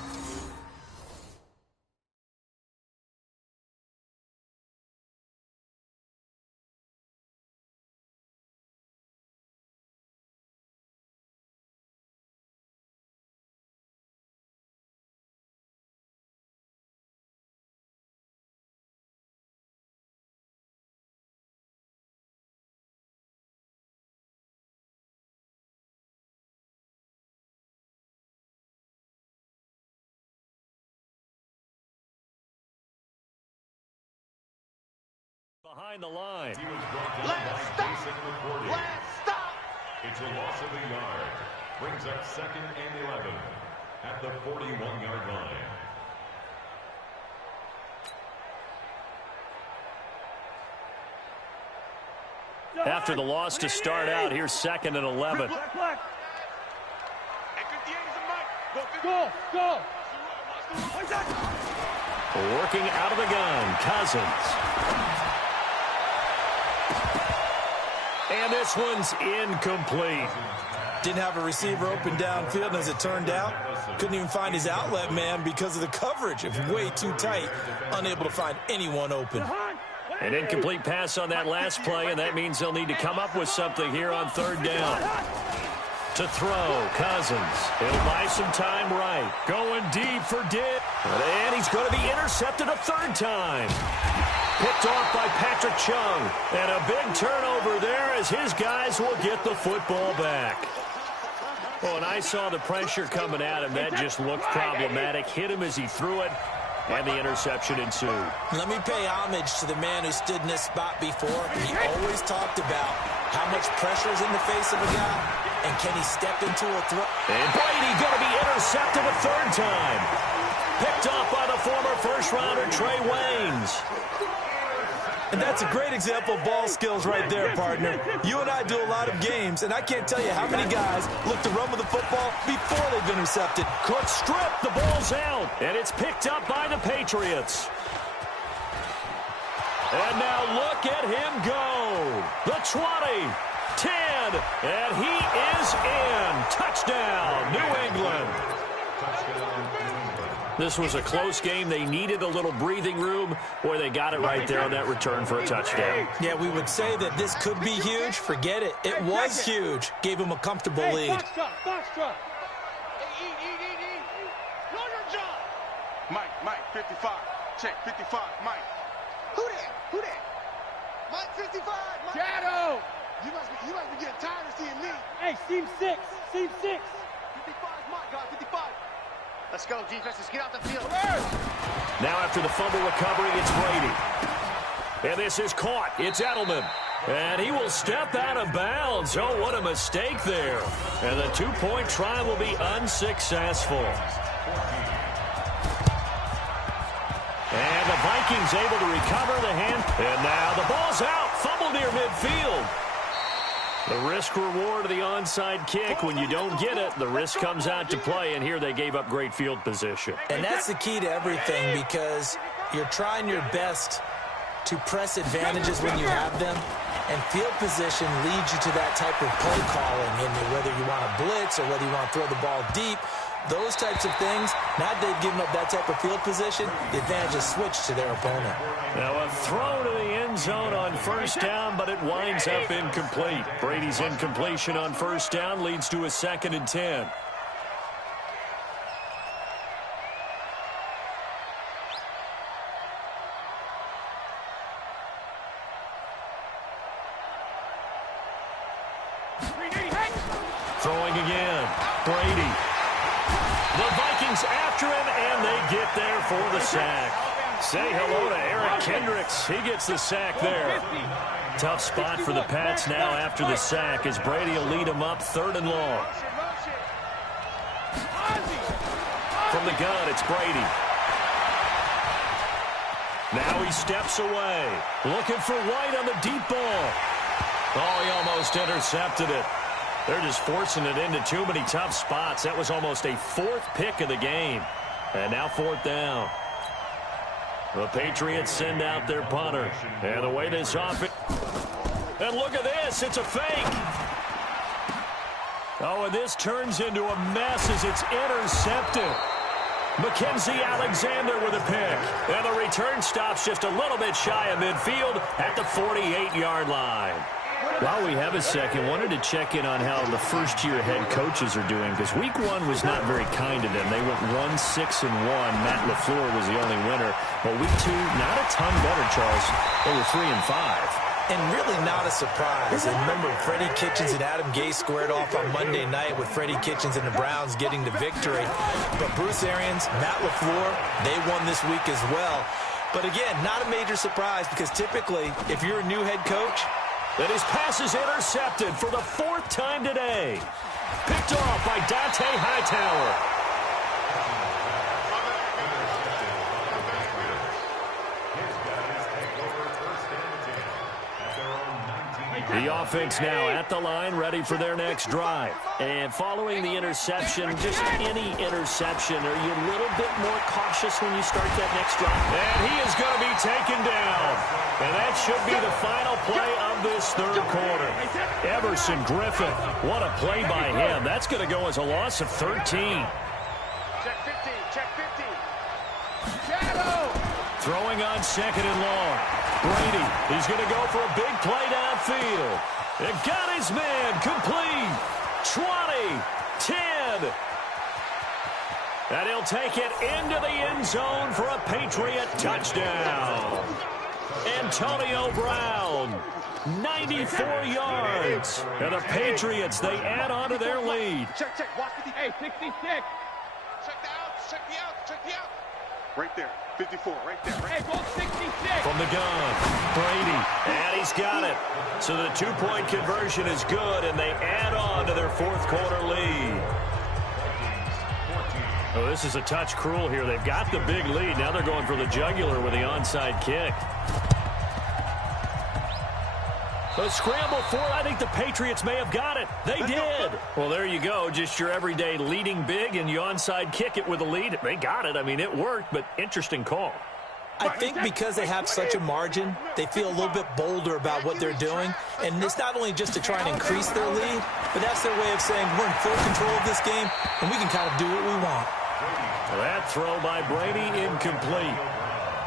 Behind the line. Last stop. It's a loss of a yard. Brings up 2nd and 11 at the 41-yard line. After the loss to start out, here's 2nd and 11. Go. Working out of the gun, Cousins. And this one's incomplete. Didn't have a receiver open downfield, and as it turned out, couldn't even find his outlet man because of the coverage. It was way too tight, unable to find anyone open. An incomplete pass on that last play, and that means they'll need to come up with something here on 3rd down. To throw, Cousins. He'll buy some time right. Going deep for Dick. And he's going to be intercepted a 3rd time. Picked off by Patrick Chung. And a big turnover there as his guys will get the football back. Well, and I saw the pressure coming at him. That just looked problematic. Hit him as he threw it, and the interception ensued. Let me pay homage to the man who stood in this spot before. He always talked about how much pressure is in the face of a guy, and can he step into a throw. And Brady going to be intercepted a 3rd time. Picked off by the former first-rounder Trey Waynes. And that's a great example of ball skills right there, partner. You and I do a lot of games, and I can't tell you how many guys look to run with the football before they've intercepted. Cook stripped, the ball's out, and it's picked up by the Patriots. And now look at him go. The 20, 10, and he is in. Touchdown, New England. This was a close game. They needed a little breathing room. Boy, they got it right there on that return for a touchdown. Yeah, we would say that this could be huge. Forget it. It was huge. Gave him a comfortable lead. Box truck. Know your job. Mike, 55. Check, 55, Mike. Who that? Mike 55. Mike. Shadow. You must be getting tired of seeing me. Hey, seam 6. 55 is my guy, 55. Let's go, defense. Let's get out the field. Now after the fumble recovery, it's Brady. And this is caught. It's Edelman. And he will step out of bounds. Oh, what a mistake there. And the 2-point try will be unsuccessful. And the Vikings able to recover the hand. And now the ball's out. Fumbled near midfield. The risk reward of the onside kick. When you don't get it, the risk comes out to play, and here they gave up great field position. And that's the key to everything, because you're trying your best to press advantages when you have them, and field position leads you to that type of play calling, and whether you want to blitz or whether you want to throw the ball deep, those types of things. Now they've given up that type of field position, the advantage is switched to their opponent. Now a throw to the end zone on first down, but it winds up incomplete. Brady's incompletion on first down leads to a 2nd and 10. Throwing again. Brady. The Vikings after him, and they get there for the sack. Say hello to Eric Kendricks. He gets the sack there. Tough spot for the Pats now after the sack, as Brady will lead them up 3rd and long. From the gun, it's Brady. Now he steps away. Looking for White on the deep ball. Oh, he almost intercepted it. They're just forcing it into too many tough spots. That was almost a 4th pick of the game. And now 4th down. The Patriots send out their punter. And the way this offense... And look at this. It's a fake. Oh, and this turns into a mess as it's intercepted. Mackenzie Alexander with a pick. And the return stops just a little bit shy of midfield at the 48-yard line. While we have a second, wanted to check in on how the first-year head coaches are doing, because week 1 was not very kind to them. They went 1-6-1. Matt LaFleur was the only winner. But week 2, not a ton better, Charles. They were 3-5. And really not a surprise. And remember, Freddie Kitchens and Adam Gase squared off on Monday night with Freddie Kitchens and the Browns getting the victory. But Bruce Arians, Matt LaFleur, they won this week as well. But again, not a major surprise, because typically, if you're a new head coach, that his pass is intercepted for the 4th time today. Picked off by Dante Hightower. The offense now at the line, ready for their next drive. And following the interception, just any interception, are you a little bit more cautious when you start that next drive? And he is going to be taken down. And that should be the final play of this 3rd quarter. Everson Griffin, what a play by him. That's going to go as a loss of 13. Check 15, check 15. Throwing on 2nd and long. Brady, he's going to go for a big play downfield. It got his man complete. 20, 10. And he'll take it into the end zone for a Patriot touchdown. Antonio Brown, 94 yards. And the Patriots, they add on to their lead. Check, check. Watch the... Hey, 66. Check the out, check the out, check the out. Right there, 54, right there. Right. Hey, ball 66. From the gun, Brady, and he's got it. So the 2-point conversion is good, and they add on to their 4th quarter lead. Oh, this is a touch cruel here. They've got the big lead. Now they're going for the jugular with the onside kick. A scramble for it. I think the Patriots may have got it. They did. Well, there you go. Just your everyday leading big, and you onside kick it with a lead. They got it. I mean, it worked, but interesting call. I think because they have such a margin, they feel a little bit bolder about what they're doing. And it's not only just to try and increase their lead, but that's their way of saying we're in full control of this game, and we can kind of do what we want. That throw by Brady, incomplete.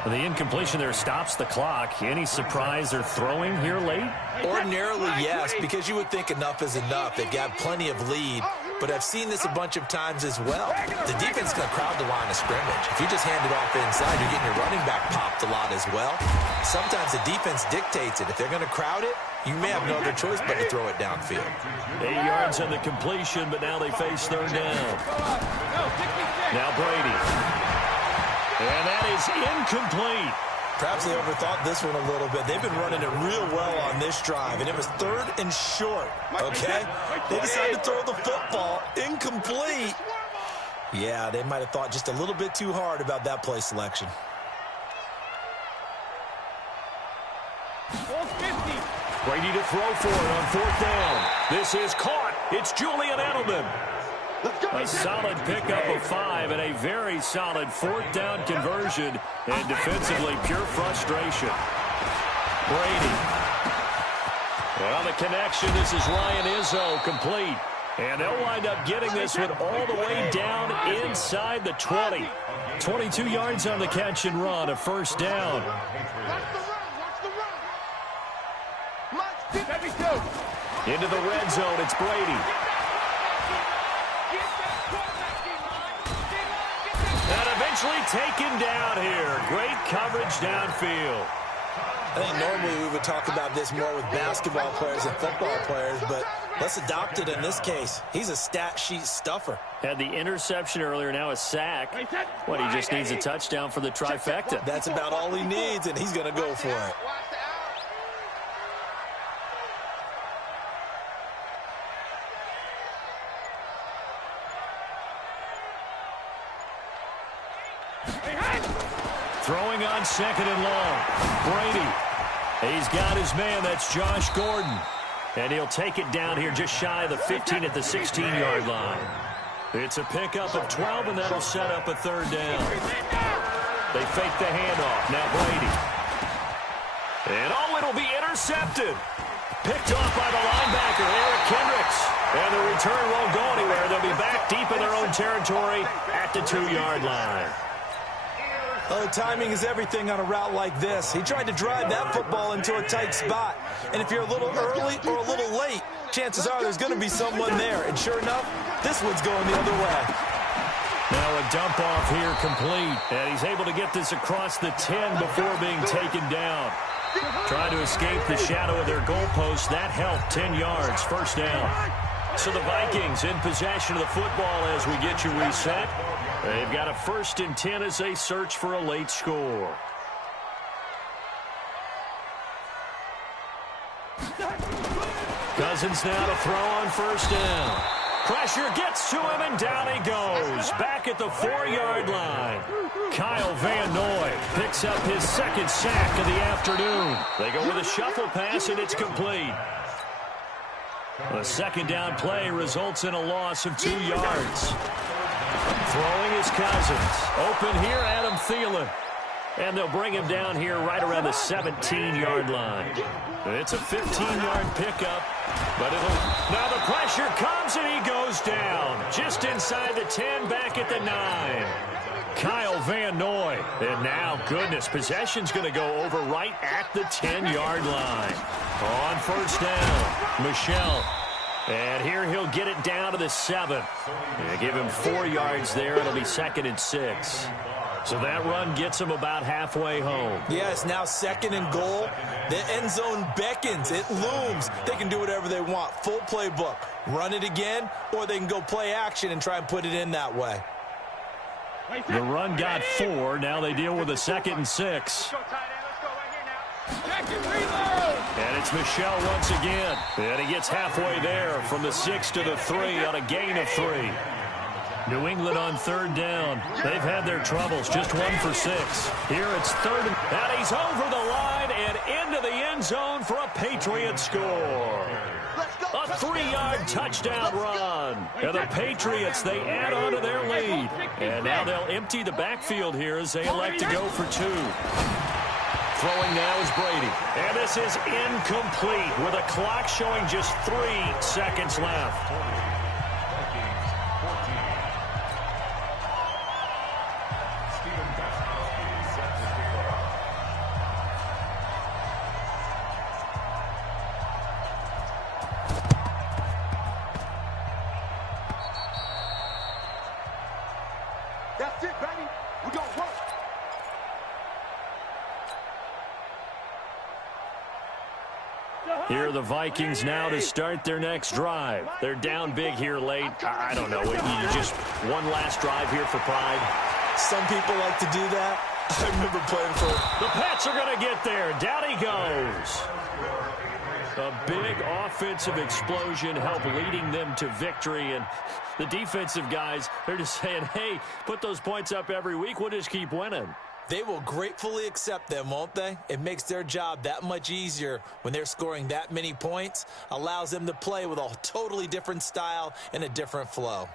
The incompletion there stops the clock. Any surprise they're throwing here late? Ordinarily, yes, because you would think enough is enough. They've got plenty of lead, but I've seen this a bunch of times as well. The defense is going to crowd the line of scrimmage. If you just hand it off inside, you're getting your running back popped a lot as well. Sometimes the defense dictates it. If they're going to crowd it, you may have no other choice but to throw it downfield. 8 yards on the completion, but now they face 3rd down. Now Brady. And that is incomplete. Perhaps they overthought this one a little bit. They've been running it real well on this drive, and it was 3rd and short, okay? They decided to throw the football incomplete. Yeah, they might have thought just a little bit too hard about that play selection. Brady to throw for it on 4th down. This is caught. It's Julian Edelman. A solid pickup of 5 and a very solid 4th down conversion. And defensively, pure frustration. Brady. Well, the connection. This is Ryan Izzo complete. And they'll wind up getting this one all the way down inside the 20. 22 yards on the catch and run, a 1st down. Into the red zone, it's Brady. And eventually taken down here. Great coverage downfield. I think normally we would talk about this more with basketball players and football players, but let's adopt it in this case. He's a stat sheet stuffer. Had the interception earlier, now a sack. What, he just needs a touchdown for the trifecta. That's about all he needs, and he's going to go for it. Throwing on 2nd and long. Brady. He's got his man. That's Josh Gordon. And he'll take it down here just shy of the 15 at the 16-yard line. It's a pickup of 12, and that'll set up a 3rd down. They fake the handoff. Now Brady. And it'll be intercepted. Picked off by the linebacker, Eric Kendricks. And the return won't go anywhere. They'll be back deep in their own territory at the 2-yard line. Oh, timing is everything on a route like this. He tried to drive that football into a tight spot. And if you're a little early or a little late, chances are there's going to be someone there. And sure enough, this one's going the other way. Now a dump off here complete. And he's able to get this across the 10 before being taken down. Trying to escape the shadow of their goalpost. That helped. 10 yards. 1st down. So the Vikings in possession of the football as we get you reset. They've got a 1st and 10 as they search for a late score. Cousins now to throw on 1st down. Pressure gets to him, and down he goes. Back at the 4-yard line. Kyle Van Noy picks up his 2nd sack of the afternoon. They go with a shuffle pass, and it's complete. A 2nd down play results in a loss of 2 yards. Throwing is Cousins. Open here, Adam Thielen. And they'll bring him down here right around the 17-yard line. It's a 15-yard pickup, but now the pressure comes, and he goes down. Just inside the 10, back at the 9. Kyle Van Noy. And now, goodness, possession's going to go over right at the 10-yard line. On 1st down, Michelle. And here he'll get it down to the 7. Yeah, give him 4 yards there. It'll be 2nd and 6. So that run gets him about halfway home. Yeah, it's now 2nd and goal. The end zone beckons. It looms. They can do whatever they want. Full playbook. Run it again, or they can go play action and try and put it in that way. The run got 4. Now they deal with a 2nd and 6. And it's Michelle once again. And he gets halfway there from the 6 to the 3 on a gain of 3. New England on 3rd down. They've had their troubles. Just 1 for 6. Here it's 3rd. And he's over the line and into the end zone for a Patriot score. A 3-yard touchdown run. And the Patriots, they add on to their lead. And now they'll empty the backfield here as they elect to go for 2. Throwing now is Brady. And this is incomplete with a clock showing just 3 seconds left. That's it, baby. We gonna work. Here are the Vikings now to start their next drive. They're down big here late. I don't know. You just one last drive here for pride. Some people like to do that. I remember playing for... The Pats are going to get there. Down he goes. A big offensive explosion helped leading them to victory. And the defensive guys, they're just saying, hey, put those points up every week. We'll just keep winning. They will gratefully accept them, won't they? It makes their job that much easier when they're scoring that many points, allows them to play with a totally different style and a different flow.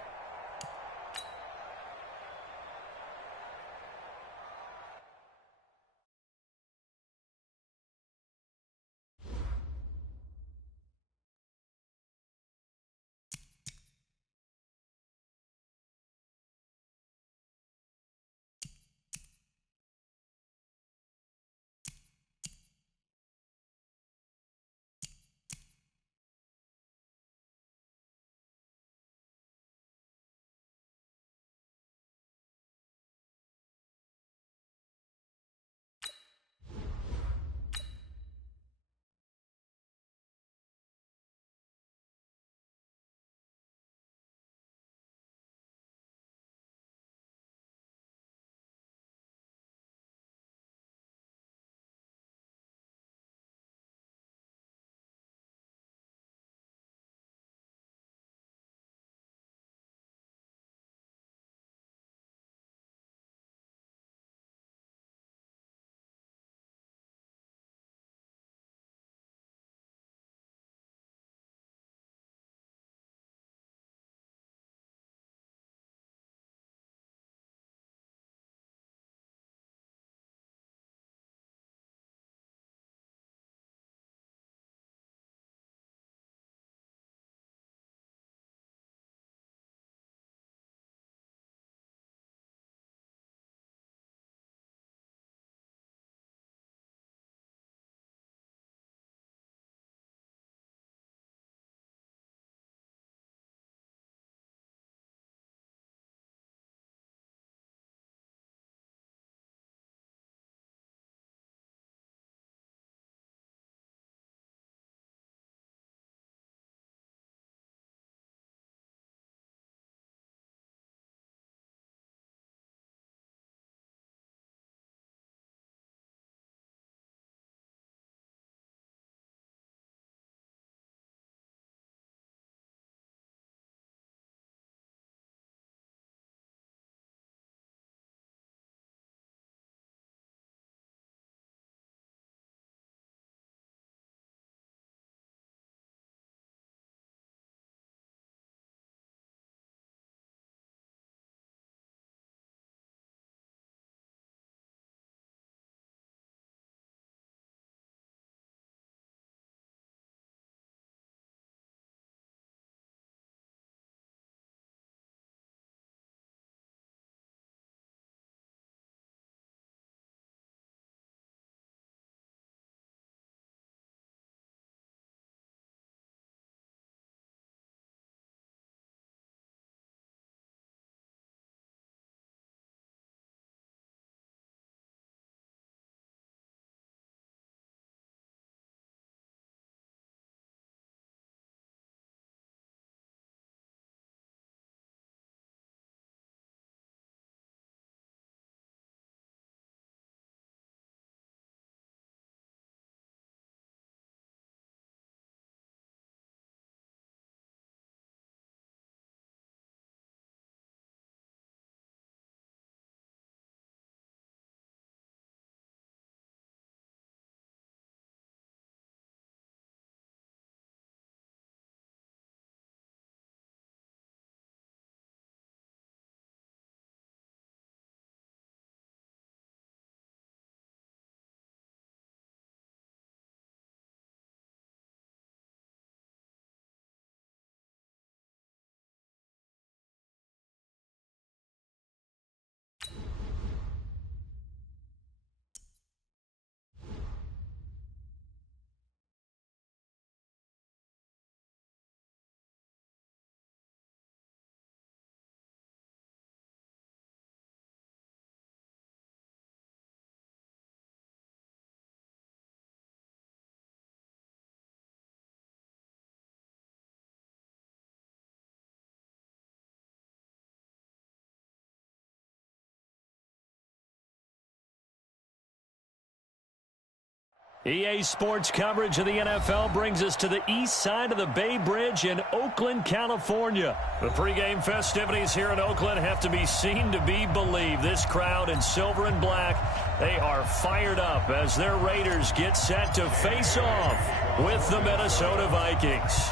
EA Sports coverage of the NFL brings us to the east side of the Bay Bridge in Oakland, California. The pregame festivities here in Oakland have to be seen to be believed. This crowd in silver and black, they are fired up as their Raiders get set to face off with the Minnesota Vikings.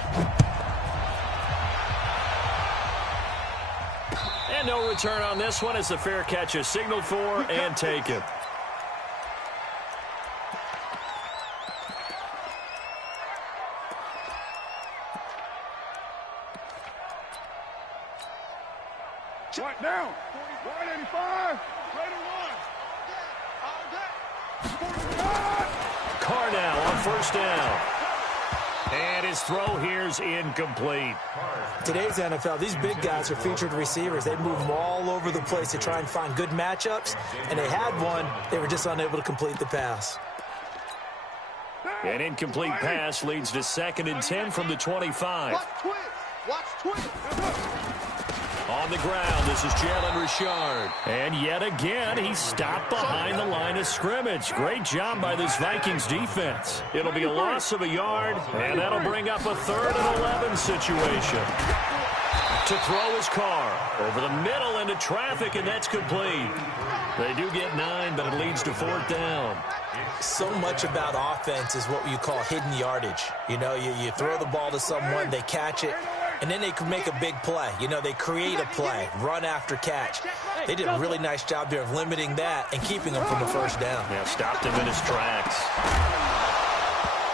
And no return on this one as the fair catch is signaled for and taken. Right down. 185. Raider 1. Carr now on first down. And his throw here's incomplete. Today's NFL, these big guys are featured receivers. They move them all over the place to try and find good matchups. And they had one. They were just unable to complete the pass. An incomplete pass leads to 2nd and 10 from the 25. Watch twist. On the ground, this is Jalen Richard. And yet again, he stopped behind the line of scrimmage. Great job by this Vikings defense. It'll be a loss of a yard, and that'll bring up a 3rd and 11 situation. To throw his Carr over the middle into traffic, and that's complete. They do get 9, but it leads to 4th down. So much about offense is what you call hidden yardage. You know, you throw the ball to someone, they catch it, and then they can make a big play. You know, they create a play, run after catch. They did a really nice job there of limiting that and keeping him from a first down. Yeah, stopped him in his tracks.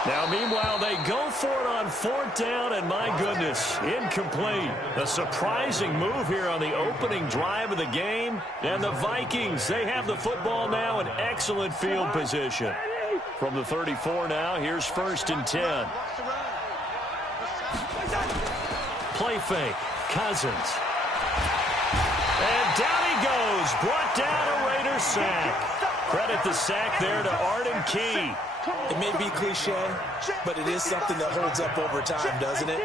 Now, meanwhile, they go for it on 4th down, and my goodness, incomplete. A surprising move here on the opening drive of the game. And the Vikings, they have the football now in excellent field position. From the 34 now, here's 1st and 10. Play fake, Cousins. And down he goes, brought down a Raider sack. Credit the sack there to Arden Key. It may be cliche, but it is something that holds up over time, doesn't it?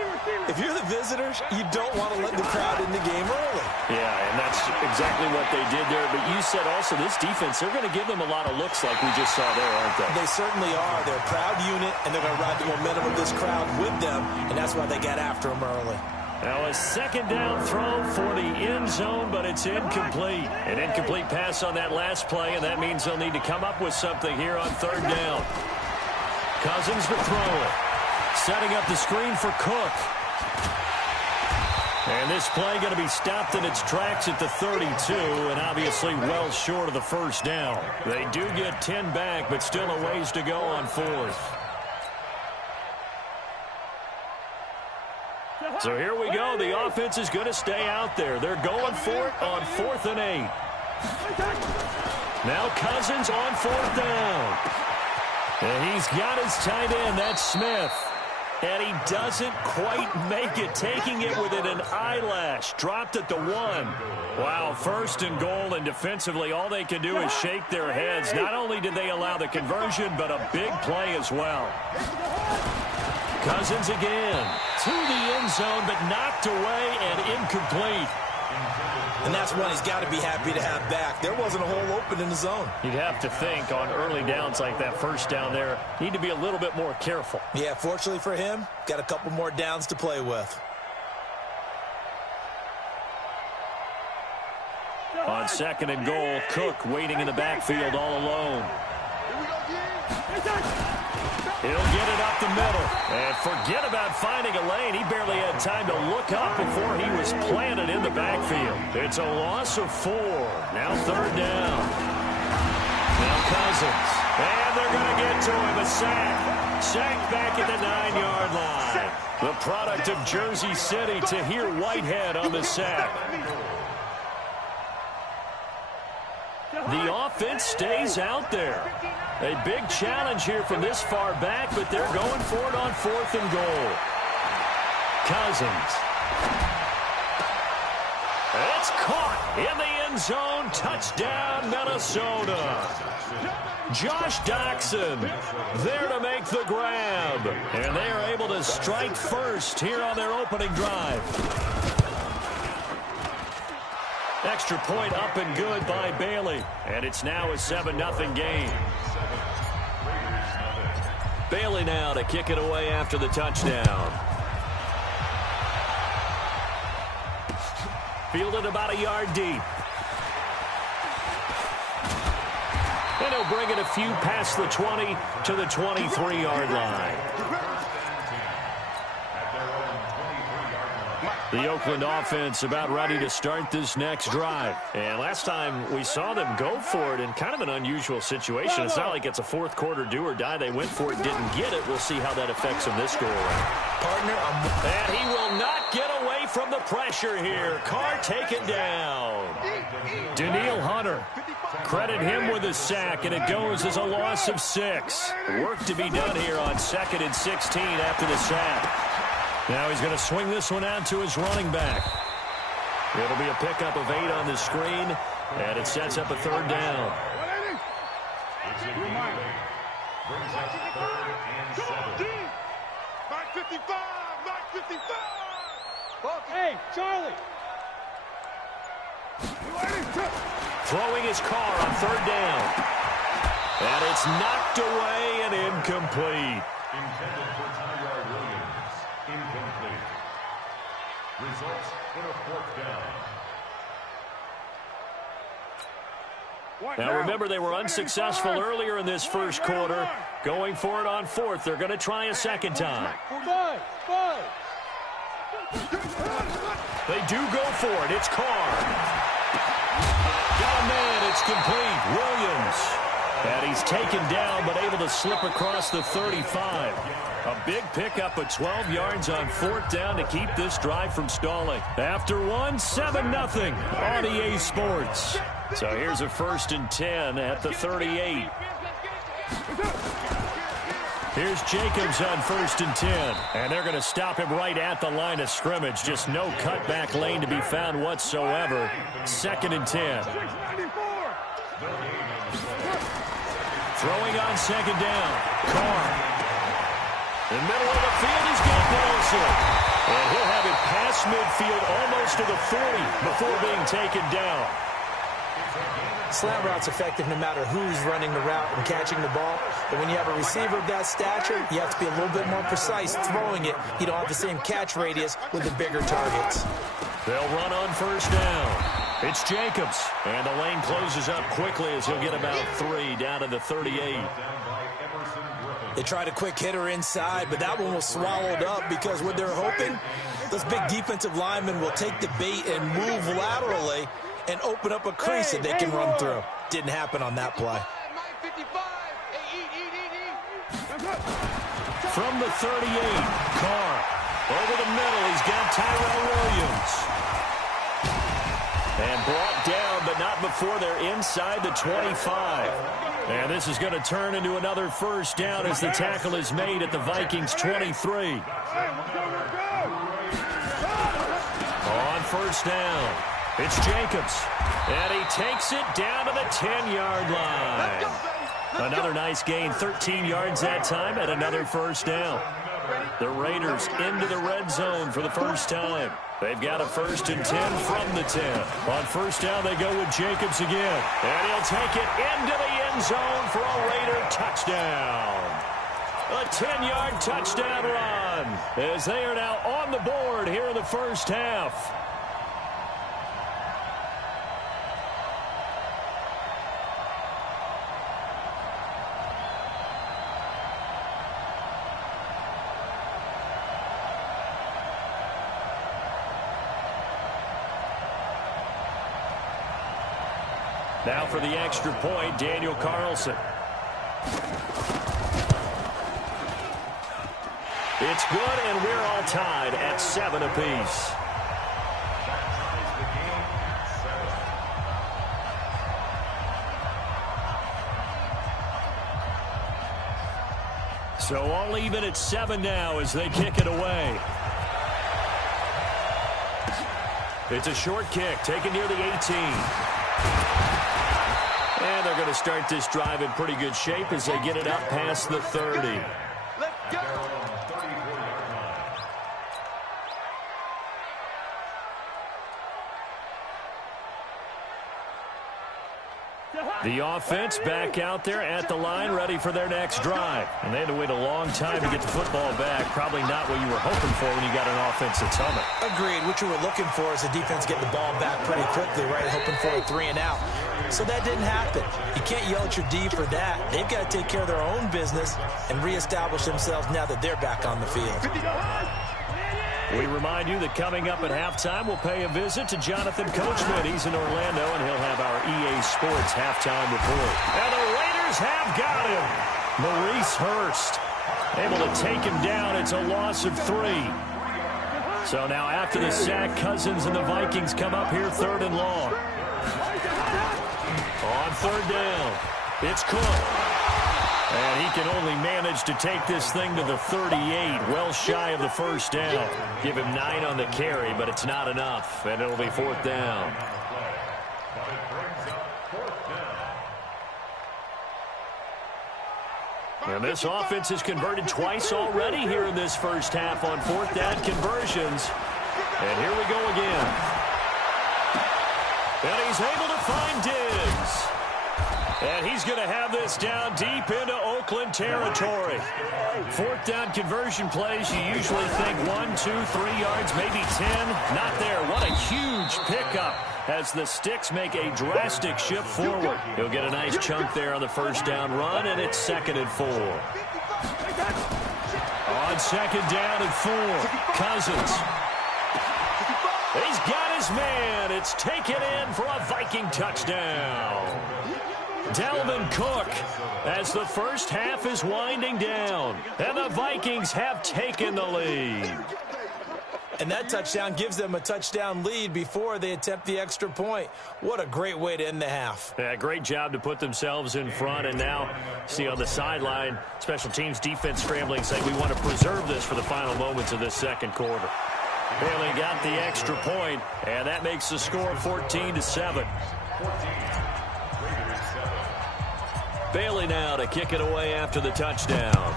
If you're the visitors, you don't want to let the crowd in the game early. Yeah, and that's exactly what they did there. But you said also this defense, they're going to give them a lot of looks like we just saw there, aren't they? They certainly are. They're a proud unit, and they're going to ride the momentum of this crowd with them, and that's why they got after them early. Now a 2nd down throw for the end zone, but it's incomplete. An incomplete pass on that last play, and that means they'll need to come up with something here on 3rd down. Cousins to throw it. Setting up the screen for Cook. And this play going to be stopped in its tracks at the 32, and obviously well short of the first down. They do get 10 back, but still a ways to go on 4th. So here we go. The offense is going to stay out there. They're going for it on 4th and 8. Now Cousins on 4th down. And he's got his tight end. That's Smith. And he doesn't quite make it, taking it within an eyelash. Dropped at the 1. Wow, 1st and goal, and defensively all they can do is shake their heads. Not only did they allow the conversion, but a big play as well. Cousins again to the end zone, but knocked away and incomplete. And that's one he's got to be happy to have back. There wasn't a hole open in the zone. You'd have to think on early downs like that first down there, need to be a little bit more careful. Yeah, fortunately for him, got a couple more downs to play with. On 2nd and goal, Cook waiting in the backfield all alone. He'll get it up the middle. And forget about finding a lane. He barely had time to look up before he was planted in the backfield. It's a loss of 4. Now 3rd down. Now Cousins. And they're going to get to him. A sack. Sack back at the 9-yard line. The product of Jersey City, Tahir Whitehead on the sack. The offense stays out there. A big challenge here from this far back, but they're going for it on 4th and goal. Cousins. It's caught in the end zone. Touchdown, Minnesota. Josh Doxson there to make the grab. And they are able to strike first here on their opening drive. Extra point up and good by Bailey. And it's now a 7-0 game. Bailey now to kick it away after the touchdown. Fielded about a yard deep. And he'll bring it a few past the 20 to the 23-yard line. The Oakland offense about ready to start this next drive. And last time we saw them go for it in kind of an unusual situation. It's not like it's a fourth quarter do or die. They went for it, didn't get it. We'll see how that affects them this go-around. Partner, and he will not get away from the pressure here. Carr taken down. Daniil Hunter. Credit him with a sack, and it goes as a loss of 6. Work to be done here on 2nd and 16 after the sack. Now he's going to swing this one out to his running back. It'll be a pickup of 8 on the screen, and it sets up a 3rd down. Brings us 3rd and 7. Back 55! Back 55! Hey, Charlie! Throwing his car on 3rd down. And it's knocked away and incomplete. Intended for Tyrell Williams. Incomplete. Results in a 4th down. Now remember, they were unsuccessful earlier in this first quarter. Going for it on 4th. They're going to try a 2nd time. They do go for it. It's Carr. Got a man. It's complete. Williams. And he's taken down, but able to slip across the 35. A big pickup of 12 yards on 4th down to keep this drive from stalling. After 1, 7-0 on EA Sports. So here's a 1st and 10 at the 38. Here's Jacobs on 1st and 10. And they're going to stop him right at the line of scrimmage. Just no cutback lane to be found whatsoever. 2nd and 10. Throwing on 2nd down. Carr. In the middle of the field, he's got Nelson. And he'll have it past midfield almost to the 40 before being taken down. Slant route's effective no matter who's running the route and catching the ball. But when you have a receiver of that stature, you have to be a little bit more precise throwing it. You don't have the same catch radius with the bigger targets. They'll run on 1st down. It's Jacobs. And the lane closes up quickly as he'll get about 3 down to the 38. They tried a quick hitter inside, but that one was swallowed up because what they're hoping, those big defensive linemen will take the bait and move laterally and open up a crease that they can run through. Didn't happen on that play. From the 38, Carr. Over the middle, he's got Tyrell Williams. And brought down, but not before they're inside the 25. And this is going to turn into another 1st down as the tackle is made at the Vikings' 23. On 1st down, it's Jacobs. And he takes it down to the 10-yard line. Another nice gain, 13 yards that time, and another 1st down. The Raiders into the red zone for the first time. They've got a 1st and 10 from the 10. On 1st down, they go with Jacobs again. And he'll take it into the end zone for a Raider touchdown. A 10-yard touchdown run as they are now on the board here in the first half. Now for the extra point, Daniel Carlson. It's good, and we're all tied at 7 apiece. So all even at 7 now as they kick it away. It's a short kick taken near the 18. And they're going to start this drive in pretty good shape as they get it up past the 30. Let's go! The offense back out there at the line, ready for their next drive. And they had to wait a long time to get the football back. Probably not what you were hoping for when you got an offense that's humming. Agreed. What you were looking for is the defense getting the ball back pretty quickly, right? Hoping for a 3 and out. So that didn't happen. You can't yell at your D for that. They've got to take care of their own business and reestablish themselves now that they're back on the field. We remind you that coming up at halftime, we'll pay a visit to Jonathan Coachman. He's in Orlando, and he'll have our EA Sports halftime report. And the Raiders have got him. Maurice Hurst able to take him down. It's a loss of 3. So now after the sack, Cousins and the Vikings come up here 3rd and long. On 3rd down, it's Cook. And he can only manage to take this thing to the 38, well shy of the 1st down. Give him 9 on the carry, but it's not enough, and it'll be 4th down. And this offense has converted twice already here in this first half on 4th down conversions. And here we go again. And he's able to find Diggs. And he's going to have this down deep into Oakland territory. 4th down conversion plays, you usually think 1, 2, 3 yards, maybe 10. Not there. What a huge pickup as the Sticks make a drastic shift forward. He'll get a nice chunk there on the 1st down run, and it's 2nd and 4. On 2nd down and 4, Cousins. He's got his man. It's taken in for a Viking touchdown. Dalvin Cook as the first half is winding down. And the Vikings have taken the lead. And that touchdown gives them a touchdown lead before they attempt the extra point. What a great way to end the half. Yeah, great job to put themselves in front. And now, see on the sideline, special teams defense scrambling, saying we want to preserve this for the final moments of this 2nd quarter. Bailey got the extra point, and that makes the score 14-7. Bailey now to kick it away after the touchdown.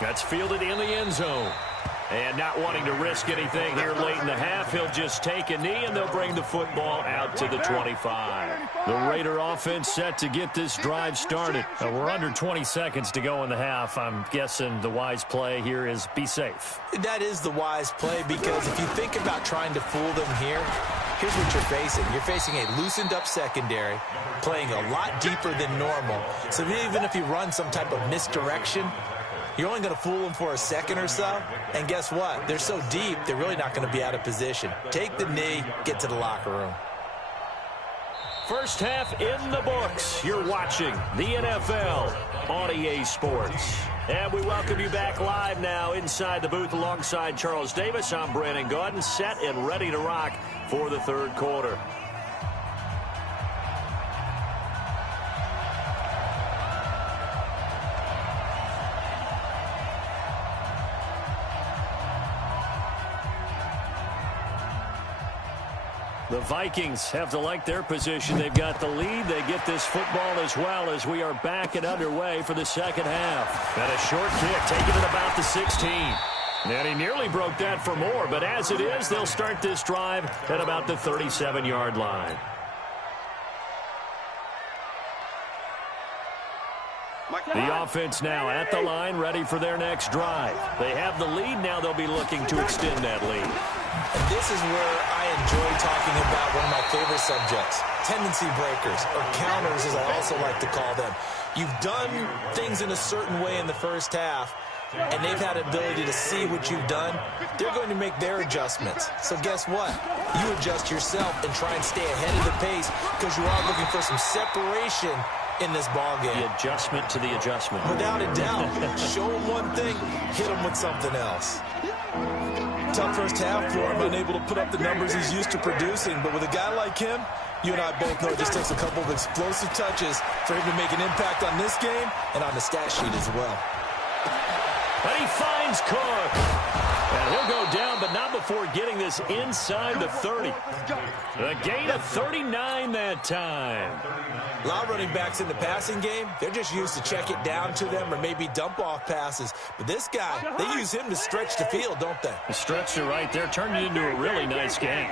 That's fielded in the end zone. And not wanting to risk anything here late in the half, he'll just take a knee, and they'll bring the football out to the 25. The Raider offense set to get this drive started. We're under 20 seconds to go in the half. I'm guessing the wise play here is be safe. That is the wise play, because if you think about trying to fool them here, here's what you're facing. You're facing a loosened-up secondary, playing a lot deeper than normal. So even if you run some type of misdirection, you're only going to fool them for a second or so. And guess what? They're so deep, they're really not going to be out of position. Take the knee, get to the locker room. First half in the books. You're watching the NFL on EA Sports. And we welcome you back live now inside the booth alongside Charles Davis. I'm Brandon Gaudin, set and ready to rock for the 3rd quarter. The Vikings have to like their position. They've got the lead. They get this football as well as we are back and underway for the 2nd half. And a short kick taken at about the 16. And he nearly broke that for more, but as it is, they'll start this drive at about the 37-yard line. The offense now at the line, ready for their next drive. They have the lead. Now they'll be looking to extend that lead. And this is where I enjoy talking about one of my favorite subjects, tendency breakers, or counters as I also like to call them. You've done things in a certain way in the first half, and they've had the ability to see what you've done. They're going to make their adjustments. So guess what? You adjust yourself and try and stay ahead of the pace, because you are looking for some separation in this ball game. The adjustment to the adjustment. Without a doubt. Show him one thing, hit him with something else. Tough first half for him, unable to put up the numbers he's used to producing. But with a guy like him, you and I both know it just takes a couple of explosive touches for him to make an impact on this game and on the stat sheet as well. And he finds Cook. And he'll go down, but not before getting this inside the 30. A gain of 39 that time. A lot of running backs in the passing game, they're just used to check it down to them or maybe dump off passes. But this guy, they use him to stretch the field, don't they? He stretched it right there, turned it into a really nice game.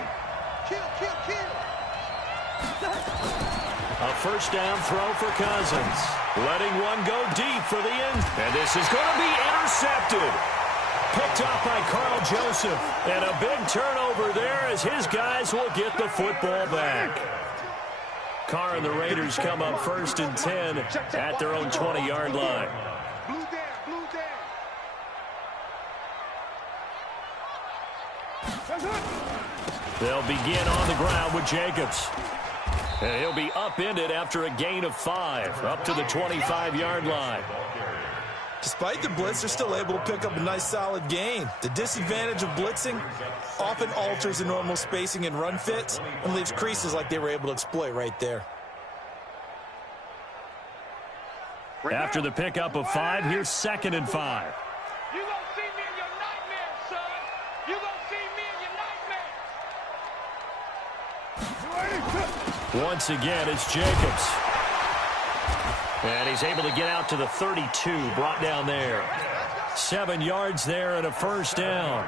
A first down throw for Cousins. Letting one go deep for the end. And this is going to be intercepted. Picked up by Carl Joseph. And a big turnover there as his guys will get the football back. Carr and the Raiders come up first and 10 at their own 20-yard line. They'll begin on the ground with Jacobs. And he'll be upended after a gain of 5, up to the 25-yard line. Despite the blitz, they're still able to pick up a nice solid gain. The disadvantage of blitzing often alters the normal spacing and run fits and leaves creases like they were able to exploit right there. After the pickup of 5, here's 2nd and 5. You gonna see me in your nightmares, son. You gonna see me in your nightmares. Once again, it's Jacobs. And he's able to get out to the 32, brought down there. 7 yards there and a first down.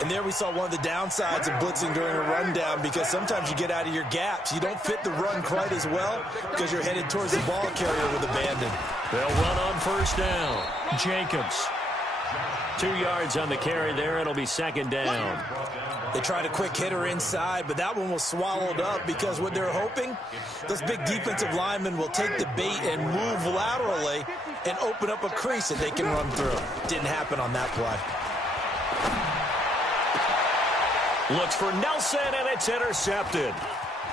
And there we saw one of the downsides of blitzing during a rundown, because sometimes you get out of your gaps. You don't fit the run quite as well because you're headed towards the ball carrier with abandon. They'll run on first down. Jacobs. 2 yards on the carry there. It'll be 2nd down. They tried a quick hitter inside, but that one was swallowed up because what they're hoping, those big defensive linemen will take the bait and move laterally and open up a crease that they can run through. Didn't happen on that play. Looks for Nelson, and it's intercepted.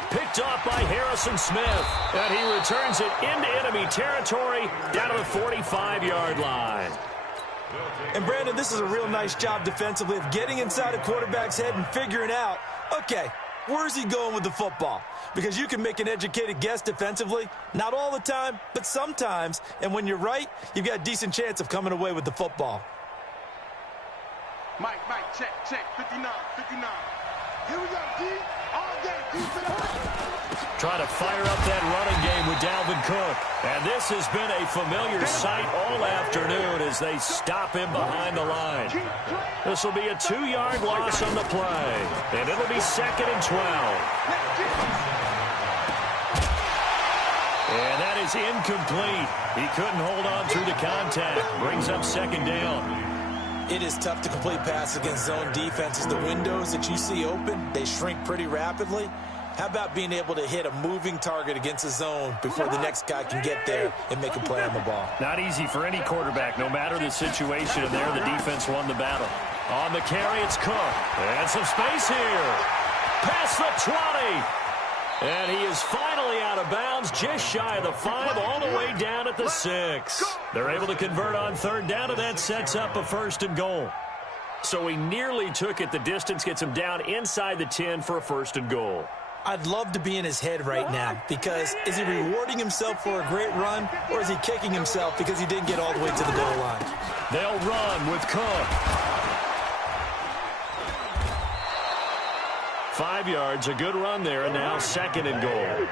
Picked off by Harrison Smith, and he returns it into enemy territory down to the 45-yard line. And, Brandon, this is a real nice job defensively of getting inside a quarterback's head and figuring out, okay, where's he going with the football? Because you can make an educated guess defensively, not all the time, but sometimes. And when you're right, you've got a decent chance of coming away with the football. Mike, check, 59. Here we go, D. All day, defense. Try to fire up that running game with Dalvin Cook. And this has been a familiar sight all afternoon as they stop him behind the line. This will be a 2-yard loss on the play. And it'll be 2nd and 12. And that is incomplete. He couldn't hold on through the contact. Brings up 2nd down. It is tough to complete passes against zone defenses. The windows that you see open, they shrink pretty rapidly. How about being able to hit a moving target against a zone before the next guy can get there and make a play on the ball? Not easy for any quarterback, no matter the situation. And there, the defense won the battle. On the carry, it's Cook. And some space here. Past the 20. And he is finally out of bounds, just shy of the 5, all the way down at the 6. They're able to convert on 3rd down, and that sets up a 1st and goal. So he nearly took it. The distance gets him down inside the 10 for a 1st and goal. I'd love to be in his head right now, because is he rewarding himself for a great run, or is he kicking himself because he didn't get all the way to the goal line? They'll run with Cook. 5 yards, a good run there, and now 2nd and goal.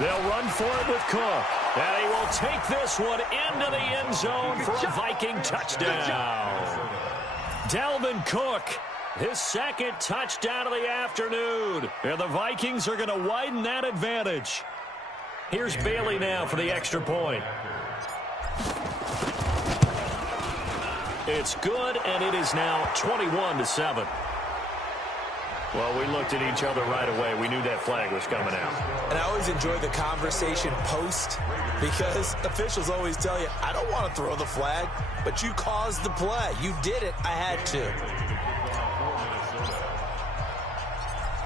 They'll run for it with Cook. And he will take this one into the end zone for a Viking touchdown. Dalvin Cook, his 2nd touchdown of the afternoon. And the Vikings are going to widen that advantage. Here's Bailey now for the extra point. It's good, and it is now 21-7. Well, we looked at each other right away. We knew that flag was coming out. And I always enjoy the conversation post, because officials always tell you, I don't want to throw the flag, but you caused the play. You did it. I had to.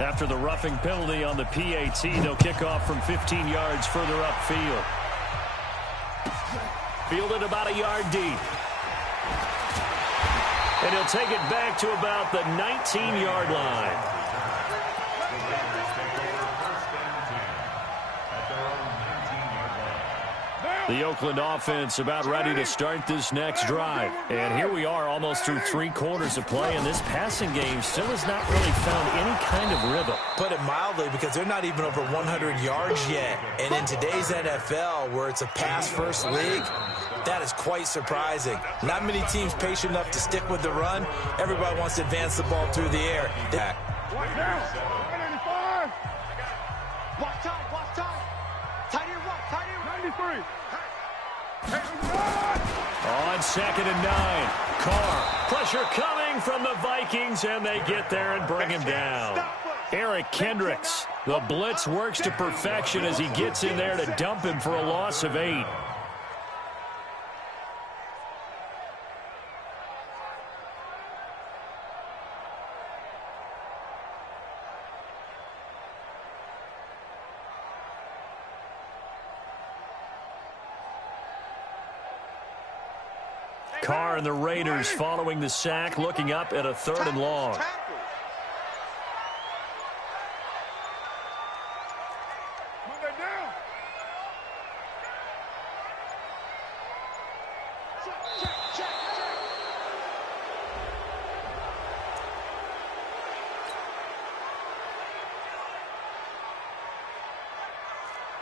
After the roughing penalty on the PAT, they'll kick off from 15 yards further upfield. Fielded about a yard deep. And he'll take it back to about the 19-yard line. The Oakland offense about ready to start this next drive. And here we are almost through 3 quarters of play, and this passing game still has not really found any kind of rhythm. Put it mildly, because they're not even over 100 yards yet. And in today's NFL, where it's a pass-first league, that is quite quite surprising. Not many teams patient enough to stick with the run. Everybody wants to advance the ball through the air. Watch now. 185. Watch time. Tight end, tight end. 93. On 2nd and 9. Carr. Pressure coming from the Vikings, and they get there and bring him down. Eric Kendricks. The blitz works to perfection as he gets in there to dump him for a loss of 8. Carr and the Raiders following the sack, looking up at a 3rd and long.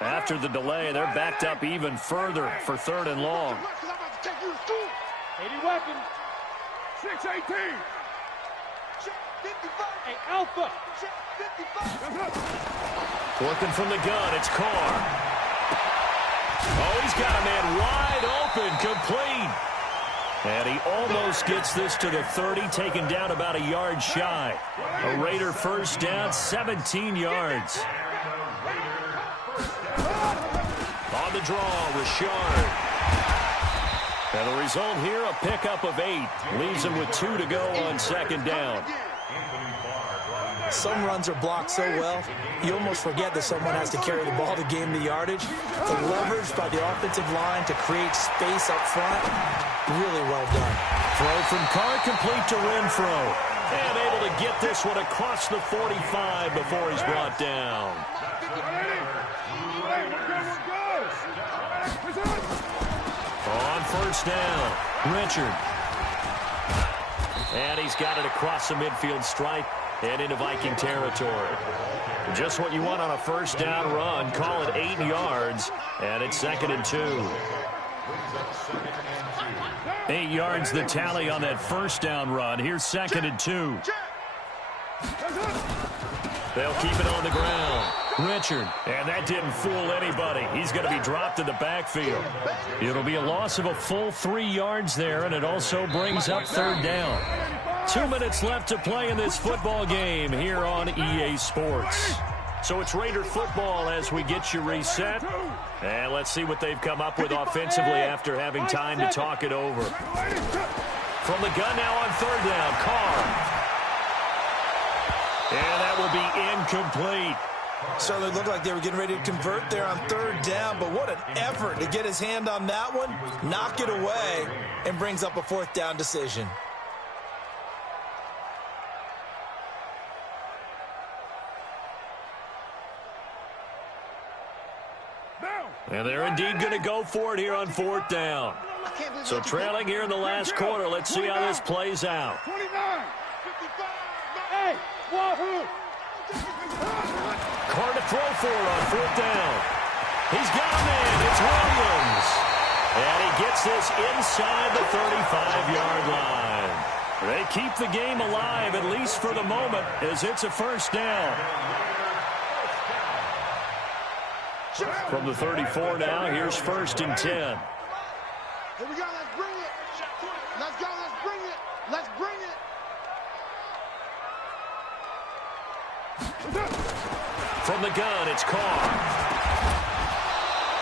After the delay, they're backed up even further for 3rd and long. 80 weapons. 618. Hey, Alpha. 55. Working from the gun, it's Carr. Oh, he's got a man wide open, complete. And he almost gets this to the 30, taken down about a yard shy. A Raider first down, 17 yards. On the draw, Richard. And the result here, a pickup of 8. Leaves him with 2 to go on 2nd down. Some runs are blocked so well, you almost forget that someone has to carry the ball to gain the yardage. The leverage by the offensive line to create space up front, really well done. Throw from Carr complete to Renfro. And able to get this one across the 45 before he's brought down. On 1st down, Richard. And he's got it across the midfield stripe and into Viking territory. Just what you want on a 1st down run. Call it 8 yards, and it's 2nd and 2. 8 yards the tally on that 1st down run. Here's 2nd and 2. They'll keep it on the ground. Richard, and that didn't fool anybody. He's going to be dropped in the backfield. It'll be a loss of a full 3 yards there, and it also brings up 3rd down. 2 minutes left to play in this football game here on EA Sports. So it's Raider football as we get you reset. And let's see what they've come up with offensively after having time to talk it over. From the gun now on 3rd down, Carr. And that will be incomplete. Certainly looked like they were getting ready to convert there on 3rd down, but what an effort to get his hand on that one, knock it away, and brings up a 4th down decision. And they're indeed going to go for it here on 4th down. So trailing here in the last quarter, let's see how this plays out. 29. 55. Hey, wahoo! Carr to throw for it on 4th down. He's got a man. It's Williams. And he gets this inside the 35-yard line. They keep the game alive, at least for the moment, as it's a 1st down. From the 34 now, here's 1st and 10. Here we go, let's bring it. Let's go, let's bring it. Let's bring it. From the gun, it's Carr.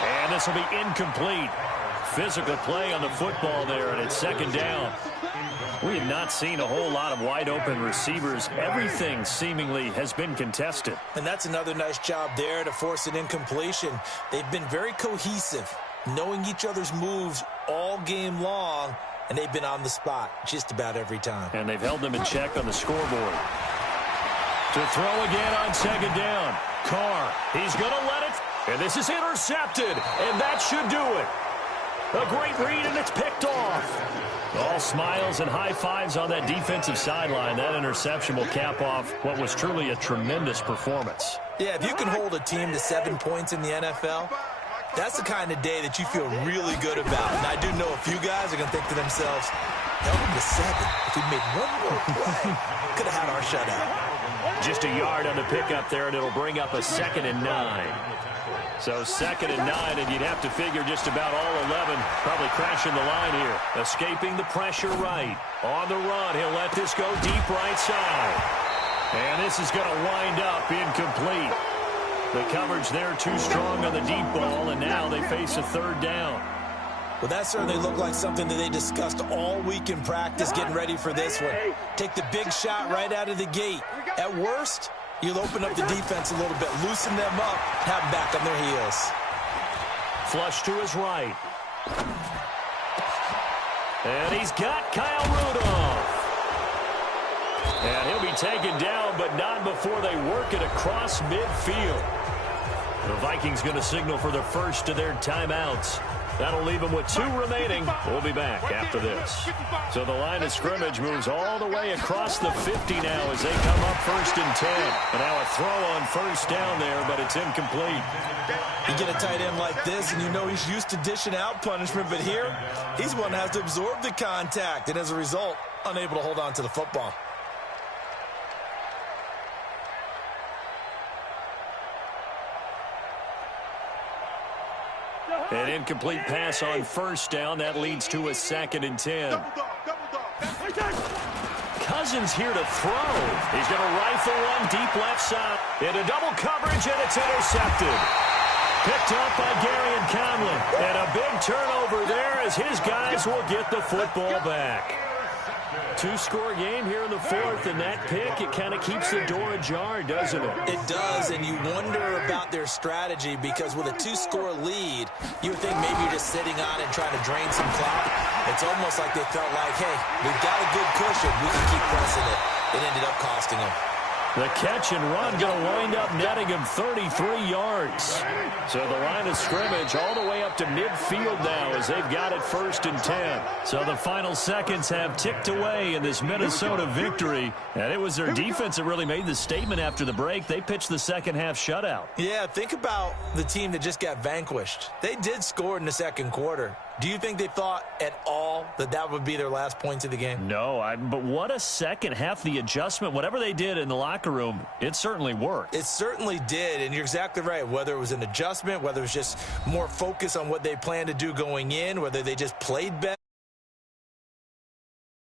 And this will be incomplete. Physical play on the football there, and it's 2nd down. We have not seen a whole lot of wide-open receivers. Everything seemingly has been contested. And that's another nice job there to force an incompletion. They've been very cohesive, knowing each other's moves all game long, and they've been on the spot just about every time. And they've held them in check on the scoreboard. To throw again on 2nd down. Carr, he's going to let it. And this is intercepted, and that should do it. A great read, and it's picked off. All smiles and high fives on that defensive sideline. That interception will cap off what was truly a tremendous performance. Yeah, if you can hold a team to 7 points in the NFL, That's the kind of day that you feel really good about. And I do know a few guys are going to think to themselves, held him to 7. If we made one more play, could have had our shutout. Just a yard on the pickup there, and it'll bring up a 2nd and 9. So 2nd and 9, and you'd have to figure just about all 11 probably crashing the line here. Escaping the pressure right. On the run, he'll let this go deep right side. And this is going to wind up incomplete. The coverage there too strong on the deep ball, and now they face a 3rd down. Well, that certainly looked like something that they discussed all week in practice getting ready for this one. Take the big shot right out of the gate. At worst, you'll open up the defense a little bit, loosen them up, have them back on their heels. Flush to his right. And he's got Kyle Rudolph. And he'll be taken down, but not before they work it across midfield. The Vikings going to signal for the first of their timeouts. That'll leave them with 2 remaining. We'll be back after this. So the line of scrimmage moves all the way across the 50 now as they come up 1st and 10. And now a throw on 1st down there, but it's incomplete. You get a tight end like this, and you know he's used to dishing out punishment, but here, he's one that has to absorb the contact, and as a result, unable to hold on to the football. An incomplete pass on 1st down. That leads to a 2nd and 10. Cousins here to throw. He's going to rifle one deep left side. Into double coverage, and it's intercepted. Picked up by Gary and Conlon. And a big turnover there as his guys will get the football back. 2-score game here in the 4th, and that pick, it kind of keeps the door ajar, doesn't it? It does, and you wonder about their strategy because with a 2-score lead, you would think maybe you're just sitting on it and trying to drain some clock. It's almost like they felt like, hey, we've got a good cushion. We can keep pressing it. It ended up costing them. The catch and run going to wind up netting him 33 yards. So the line of scrimmage all the way up to midfield now as they've got it 1st and 10. So the final seconds have ticked away in this Minnesota victory. And it was their defense that really made the statement after the break. They pitched the second half shutout. Yeah, think about the team that just got vanquished. They did score in the 2nd quarter. Do you think they thought at all that that would be their last points of the game? No, but what a second half. The adjustment, whatever they did in the locker room, it certainly worked. It certainly did, and you're exactly right. Whether it was an adjustment, whether it was just more focus on what they planned to do going in, whether they just played better.